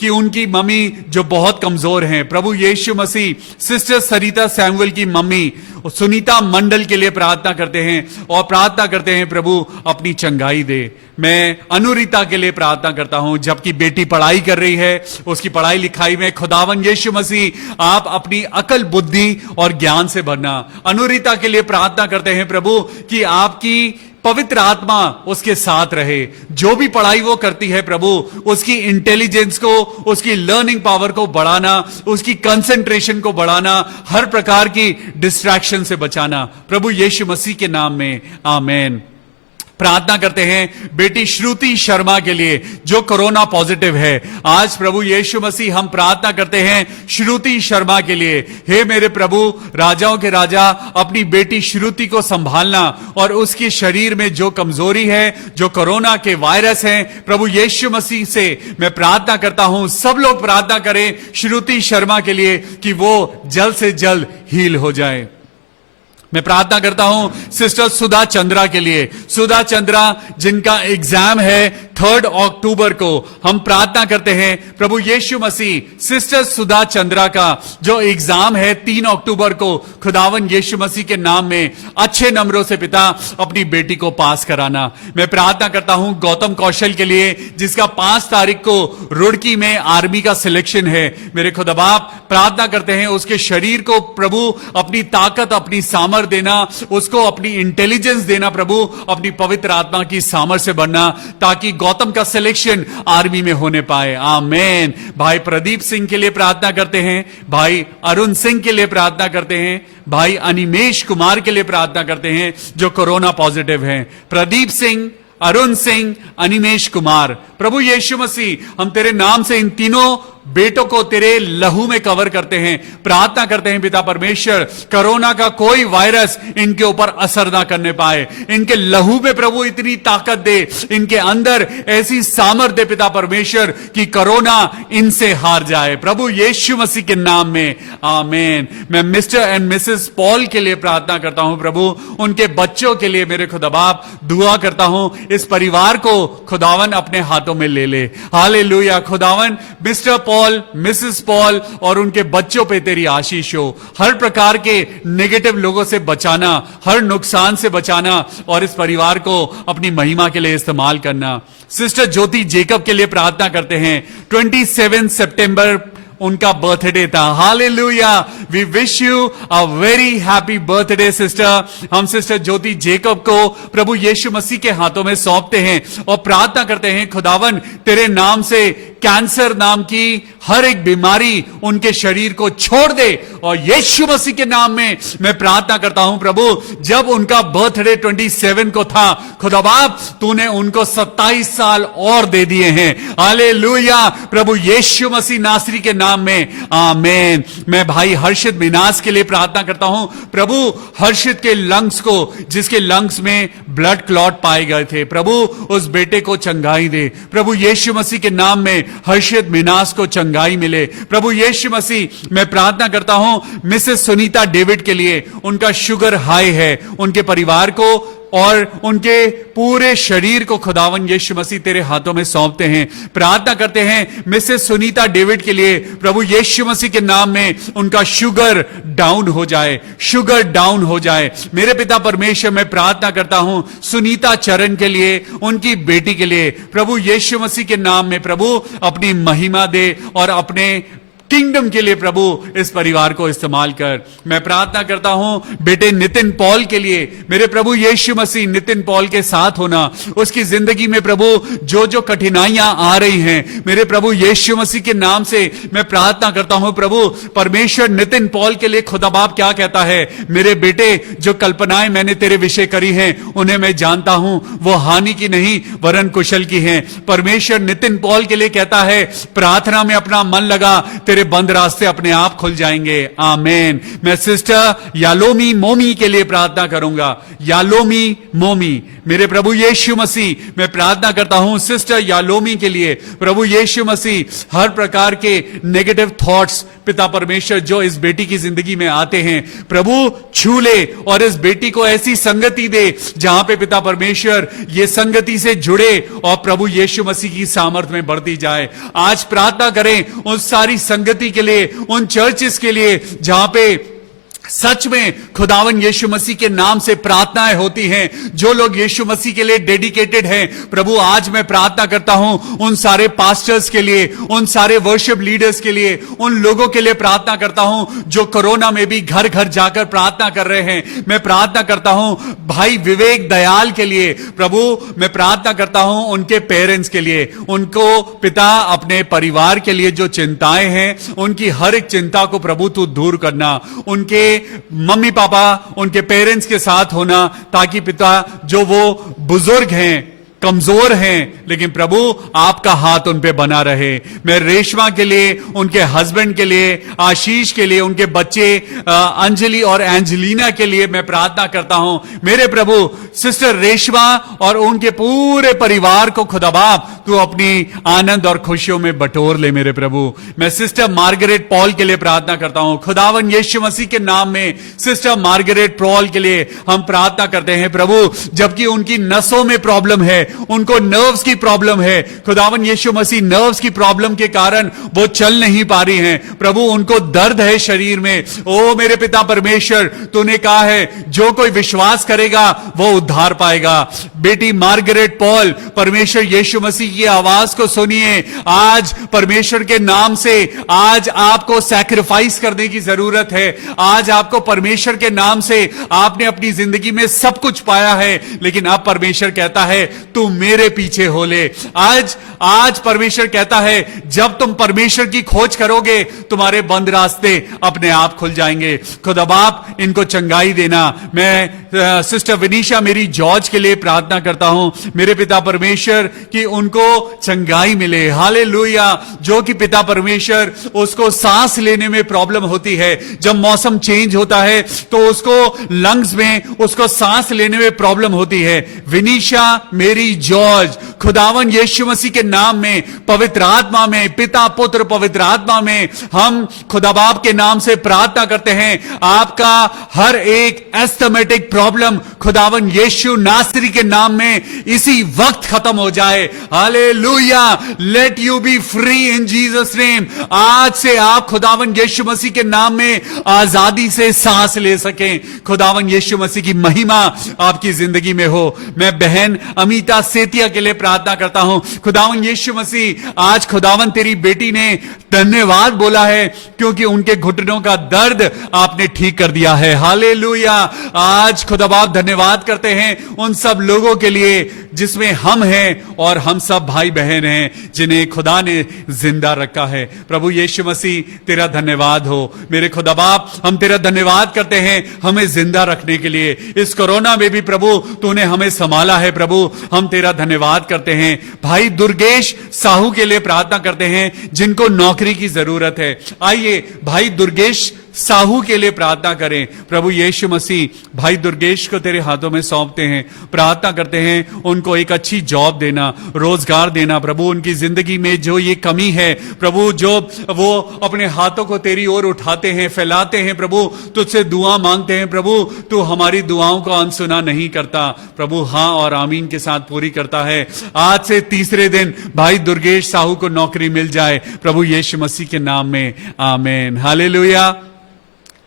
कि उनकी मम्मी जो बहुत कमजोर हैं, प्रभु यीशु मसीह सिस्टर सरिता सैमुअल की मम्मी सुनीता मंडल के लिए प्रार्थना करते हैं और प्रार्थना करते हैं प्रभु अपनी चंगाई दे। मैं अनुरिता के लिए प्रार्थना करता हूं, जबकि बेटी पढ़ाई कर रही है, उसकी पढ़ाई लिखाई में खुदावन यीशु मसीह आप अपनी अकल बुद्धि और ज्ञान से भरना। अनुरिता के लिए प्रार्थना करते हैं प्रभु कि आपकी पवित्र आत्मा उसके साथ रहे। जो भी पढ़ाई वो करती है प्रभु उसकी इंटेलिजेंस को, उसकी लर्निंग पावर को बढ़ाना, उसकी कंसंट्रेशन को बढ़ाना, हर प्रकार की डिस्ट्रैक्शन से बचाना। प्रभु यीशु मसीह के नाम में आमेन। प्रार्थना करते हैं बेटी श्रुति शर्मा के लिए जो कोरोना पॉजिटिव है। आज प्रभु यीशु मसीह हम प्रार्थना करते हैं श्रुति शर्मा के लिए। हे मेरे प्रभु, राजाओं के राजा, अपनी बेटी श्रुति को संभालना और उसके शरीर में जो कमजोरी है, जो कोरोना के वायरस है, प्रभु यीशु मसीह से मैं प्रार्थना करता हूं, सब लोग प्रार्थना करें श्रुति शर्मा के लिए कि वो जल्द से जल्द हील हो जाए। मैं प्रार्थना करता हूं सिस्टर सुधा चंद्रा के लिए। सुधा चंद्रा जिनका एग्जाम है 3 अक्टूबर को, हम प्रार्थना करते हैं प्रभु यीशु मसीह सिस्टर सुधा चंद्रा का जो एग्जाम है 3 अक्टूबर को, खुदावन यीशु मसीह के नाम में अच्छे नंबरों से पिता अपनी बेटी को पास कराना। मैं प्रार्थना करता हूं गौतम कौशल के लिए जिसका 5 तारीख को रुड़की में आर्मी का सिलेक्शन है। मेरे खुदा बाप प्रार्थना करते हैं उसके शरीर को प्रभु अपनी ताकत, अपनी सामर्थ देना, उसको अपनी इंटेलिजेंस देना प्रभु, अपनी पवित्र आत्मा की सामर्थ से बनना, ताकि गौतम का सिलेक्शन आर्मी में होने पाए। आमेन। भाई प्रदीप सिंह के लिए प्रार्थना करते हैं, भाई अरुण सिंह के लिए प्रार्थना करते हैं, भाई अनिमेश कुमार के लिए प्रार्थना करते हैं जो कोरोना पॉजिटिव हैं। प्रदीप सिंह, अरुण सिंह, अनिमेश कुमार, प्रभु यीशु मसीह हम तेरे नाम से इन तीनों बेटों को तेरे लहू में कवर करते हैं। प्रार्थना करते हैं पिता परमेश्वर कोरोना का कोई वायरस इनके ऊपर असर ना करने पाए। इनके लहू में प्रभु इतनी ताकत दे, इनके अंदर ऐसी सामर्थ दे पिता परमेश्वर कि कोरोना इनसे हार जाए प्रभु यीशु मसीह के नाम में। आमीन। मैं मिस्टर एंड मिसेस पॉल के लिए प्रार्थना करता हूं प्रभु, उनके बच्चों के लिए मेरे खुदा बाप दुआ करता हूं इस परिवार को खुदावन अपने हाथों में ले ले। हालेलुया। खुदावन मिस्टर पॉल, मिसेस पॉल और उनके बच्चों पे तेरी आशीष हो। हर प्रकार के नेगेटिव लोगों से बचाना, हर नुकसान से बचाना और इस परिवार को अपनी महिमा के लिए इस्तेमाल करना। सिस्टर ज्योति जेकब के लिए प्रार्थना करते हैं। 27 सितंबर उनका बर्थडे था। Hallelujah. We wish you a very happy birthday sister. हम सिस्टर ज्योति जेकब को प्रभु यीशु मसीह के हाथों में सौंपते हैं और प्रार्थना करते हैं खुदावन तेरे नाम से कैंसर नाम की हर एक बीमारी उनके शरीर को छोड़ दे। और यीशु मसीह के नाम में मैं प्रार्थना करता हूं प्रभु, जब उनका बर्थडे 27 को था, खुदा बाप तूने उनको 27 साल और दे दिए हैं। हालेलुया। प्रभु यीशु मसीह नासरी के नाम में आमीन। मैं भाई हर्षित मिनास के लिए प्रार्थना करता हूं प्रभु, हर्षित के लंग्स को, जिसके लंग्स में ब्लड क्लॉट पाए गए थे, प्रभु उस बेटे को चंगाई दे। प्रभु यीशु मसीह के नाम में हर्षित मिनास को चंगाई मिले। प्रभु यीशु मसीह मैं प्रार्थना करता हूं मिसेस सुनीता डेविड के लिए, उनका शुगर हाई है, उनके परिवार को और उनके पूरे शरीर को खुदावन यीशु मसीह तेरे हाथों में सौंपते हैं। प्रार्थना करते हैं मिसेस सुनीता डेविड के लिए, प्रभु यीशु मसीह के नाम में उनका शुगर डाउन हो जाए, शुगर डाउन हो जाए। मेरे पिता परमेश्वर मैं प्रार्थना करता हूं सुनीता चरण के लिए, उनकी बेटी के लिए, प्रभु यीशु मसीह के नाम में प्रभु अपनी महिमा दे और अपने किंगडम के लिए प्रभु इस परिवार को इस्तेमाल कर। मैं प्रार्थना करता हूं बेटे नितिन पॉल के लिए, मेरे प्रभु यीशु मसीह नितिन पॉल के साथ होना, उसकी जिंदगी में प्रभु जो जो कठिनाइयां आ रही हैं, मेरे प्रभु यीशु मसीह के नाम से मैं प्रार्थना करता हूं प्रभु परमेश्वर नितिन पॉल के लिए खुदा बाप क्या कहता है, मेरे बेटे जो कल्पनाएं मैंने तेरे विषय करी हैं उन्हें मैं जानता हूं, वो हानि की नहीं वरन कुशल की हैं। परमेश्वर नितिन पॉल के लिए कहता है प्रार्थना में अपना मन लगा, तेरे बंद रास्ते अपने आप खुल जाएंगे। आमीन। मैं सिस्टर यालोमी मोमी के लिए प्रार्थना करूंगा। यालोमी मोमी, मेरे प्रभु यीशु मसीह मैं प्रार्थना करता हूं सिस्टर यालोमी के लिए, प्रभु यीशु मसीह हर प्रकार के नेगेटिव थॉट्स पिता परमेश्वर जो इस बेटी की जिंदगी में आते हैं प्रभु छू ले और इस बेटी को ऐसी संगति दे जहां पे पिता परमेश्वर ये संगति से जुड़े और प्रभु यीशु मसीह की सामर्थ में बढ़ती जाए। आज प्रार्थना करें उन सारी संगति के लिए, उन चर्चेस के लिए जहां पे सच में खुदावन यीशु मसीह के नाम से प्रार्थनाएं होती हैं, जो लोग यीशु मसीह के लिए डेडिकेटेड हैं। प्रभु आज मैं प्रार्थना करता हूं उन सारे पास्टर्स के लिए, उन सारे वर्शिप लीडर्स के लिए, उन लोगों के लिए प्रार्थना करता हूं जो कोरोना में भी घर घर जाकर प्रार्थना कर रहे हैं। मैं प्रार्थना करता हूं भाई विवेक दयाल के लिए, प्रभु मैं प्रार्थना करता हूं उनके पेरेंट्स के लिए, उनको पिता अपने परिवार के लिए जो चिंताएं हैं उनकी हर एक चिंता को प्रभु तू दूर करना, उनके मम्मी पापा, उनके पेरेंट्स के साथ होना, ताकि पिता जो वो बुजुर्ग हैं, कमजोर हैं, लेकिन प्रभु आपका हाथ उन पे बना रहे। मैं रेशमा के लिए, उनके हस्बैंड के लिए, आशीष के लिए, उनके बच्चे अंजलि और एंजेलिना के लिए मैं प्रार्थना करता हूं। मेरे प्रभु सिस्टर रेशमा और उनके पूरे परिवार को खुदा बाप तू अपनी आनंद और खुशियों में बटोर ले मेरे प्रभु। मैं सिस्टर मार्गरेट पॉल के लिए प्रार्थना करता हूं। खुदावन यीशु मसीह के नाम में सिस्टर मार्गरेट पॉल के लिए हम प्रार्थना करते हैं प्रभु, जबकि उनकी नसों में प्रॉब्लम है, उनको नर्व्स की प्रॉब्लम है। खुदावन यीशु मसीह नर्व्स की प्रॉब्लम के कारण वो चल नहीं पा रही हैं प्रभु, उनको दर्द है शरीर में। ओ मेरे पिता परमेश्वर, तूने कहा है जो कोई विश्वास करेगा वो उद्धार पाएगा। बेटी मार्गरेट पॉल, परमेश्वर यीशु मसीह की आवाज को सुनिए। आज परमेश्वर के नाम से आज आपको सैक्रिफाइस करने की जरूरत है। आज आपको परमेश्वर के नाम से आपने अपनी जिंदगी में सब कुछ पाया है, लेकिन अब परमेश्वर कहता है तू मेरे पीछे हो ले। आज परमेश्वर कहता है जब तुम परमेश्वर की खोज करोगे तुम्हारे बंद रास्ते अपने आप खुल जाएंगे। खुदा बाप इनको चंगाई देना। मैं सिस्टर विनीशा मेरी जॉर्ज के लिए प्रार्थना करता हूं मेरे पिता परमेश्वर कि उनको चंगाई मिले। हालेलुया। जो कि पिता परमेश्वर उसको सांस लेने में प्रॉब्लम होती है, जब मौसम चेंज होता है तो उसको लंग्स में उसको सांस लेने में प्रॉब्लम होती है। विनीशा मेरी जॉर्ज, खुदावन यीशु मसीह के नाम में, पवित्र आत्मा में, पिता पुत्र पवित्र आत्मा में हम खुदा बाप के नाम से प्रार्थना करते हैं। आपका हर एक एस्थमेटिक प्रॉब्लम खुदावन यीशु नासरी के नाम में इसी वक्त खत्म हो जाए। Hallelujah. Let you B free in Jesus name. आज से आप खुदावन यीशु मसीह के नाम में आजादी से सांस ले सकें। खुदावन यीशु मसीह की महिमा आपकी जिंदगी में हो। मैं बहन अमिता सेतिया के लिए प्रार्थना करता हूं। खुदावन यीशु मसीह, आज खुदावन तेरी बेटी ने धन्यवाद बोला है क्योंकि उनके घुटनों का दर्द आपने ठीक कर दिया है। हालेलुया। आज खुदा बाप धन्यवाद करते हैं उन सब लोगों के लिए जिसमें हम हैं और हम सब भाई बहन हैं जिन्हें खुदा ने जिंदा रखा है। प्रभु यीशु मसीह तेरा धन्यवाद हो। मेरे खुदा बाप हम तेरा धन्यवाद करते हैं हमें जिंदा रखने के लिए। इस कोरोना में भी प्रभु तूने हमें संभाला है प्रभु, हम तेरा धन्यवाद करते हैं। भाई दुर्गेश साहू के लिए प्रार्थना करते हैं जिनको नौकरी की जरूरत है। आइए भाई दुर्गेश साहू के लिए प्रार्थना करें। प्रभु यीशु मसीह भाई दुर्गेश को तेरे हाथों में सौंपते हैं, प्रार्थना करते हैं उनको एक अच्छी जॉब देना, रोजगार देना। प्रभु उनकी जिंदगी में जो ये कमी है प्रभु, जो वो अपने हाथों को तेरी ओर उठाते हैं, फैलाते हैं प्रभु, तुझसे दुआ मांगते हैं प्रभु, तू हमारी दुआओं को अनसुना नहीं करता प्रभु, हां और आमीन के साथ पूरी करता है। आज से तीसरे दिन भाई दुर्गेश साहू को नौकरी मिल जाए प्रभु यीशु मसीह के नाम में, आमीन। हालेलुया।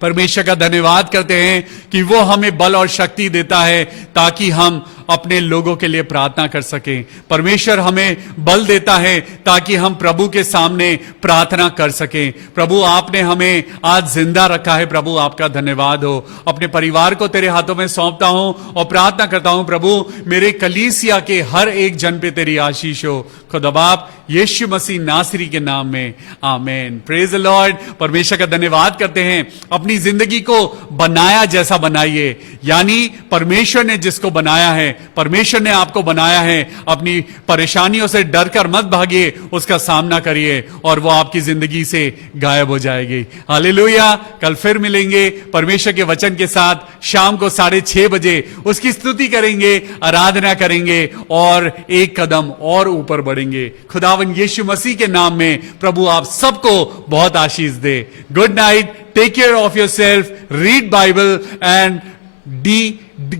परमेश्वर का धन्यवाद करते हैं कि वो हमें बल और शक्ति देता है ताकि हम अपने लोगों के लिए प्रार्थना कर सकें। परमेश्वर हमें बल देता है ताकि हम प्रभु के सामने प्रार्थना कर सकें। प्रभु आपने हमें आज जिंदा रखा है प्रभु, आपका धन्यवाद हो। अपने परिवार को तेरे हाथों में सौंपता हूं और प्रार्थना करता हूं प्रभु मेरे कलीसिया के हर एक जन पे तेरी आशीष हो। खुदा बाप यीशु मसीह नासरी के नाम में, आमीन। Praise the Lord. परमेश्वर का धन्यवाद करते हैं। अपनी जिंदगी को बनाया जैसा बनाइए, यानी परमेश्वर ने जिसको बनाया है, परमेश्वर ने आपको बनाया है। अपनी परेशानियों से डरकर मत भागिए, उसका सामना करिए और वो आपकी जिंदगी से गायब हो जाएगी। हालेलुया। कल फिर मिलेंगे परमेश्वर के वचन के साथ। शाम को 6:30 बजे उसकी स्तुति करेंगे, आराधना करेंगे और एक कदम और ऊपर बढ़ेंगे। खुदावन यीशु मसीह के नाम में प्रभु आप सबको बहुत आशीष दे। Good night. Take care of yourself, read Bible and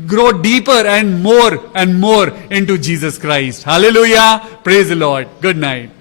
grow deeper and more into Jesus Christ. Hallelujah. Praise the Lord. Good night.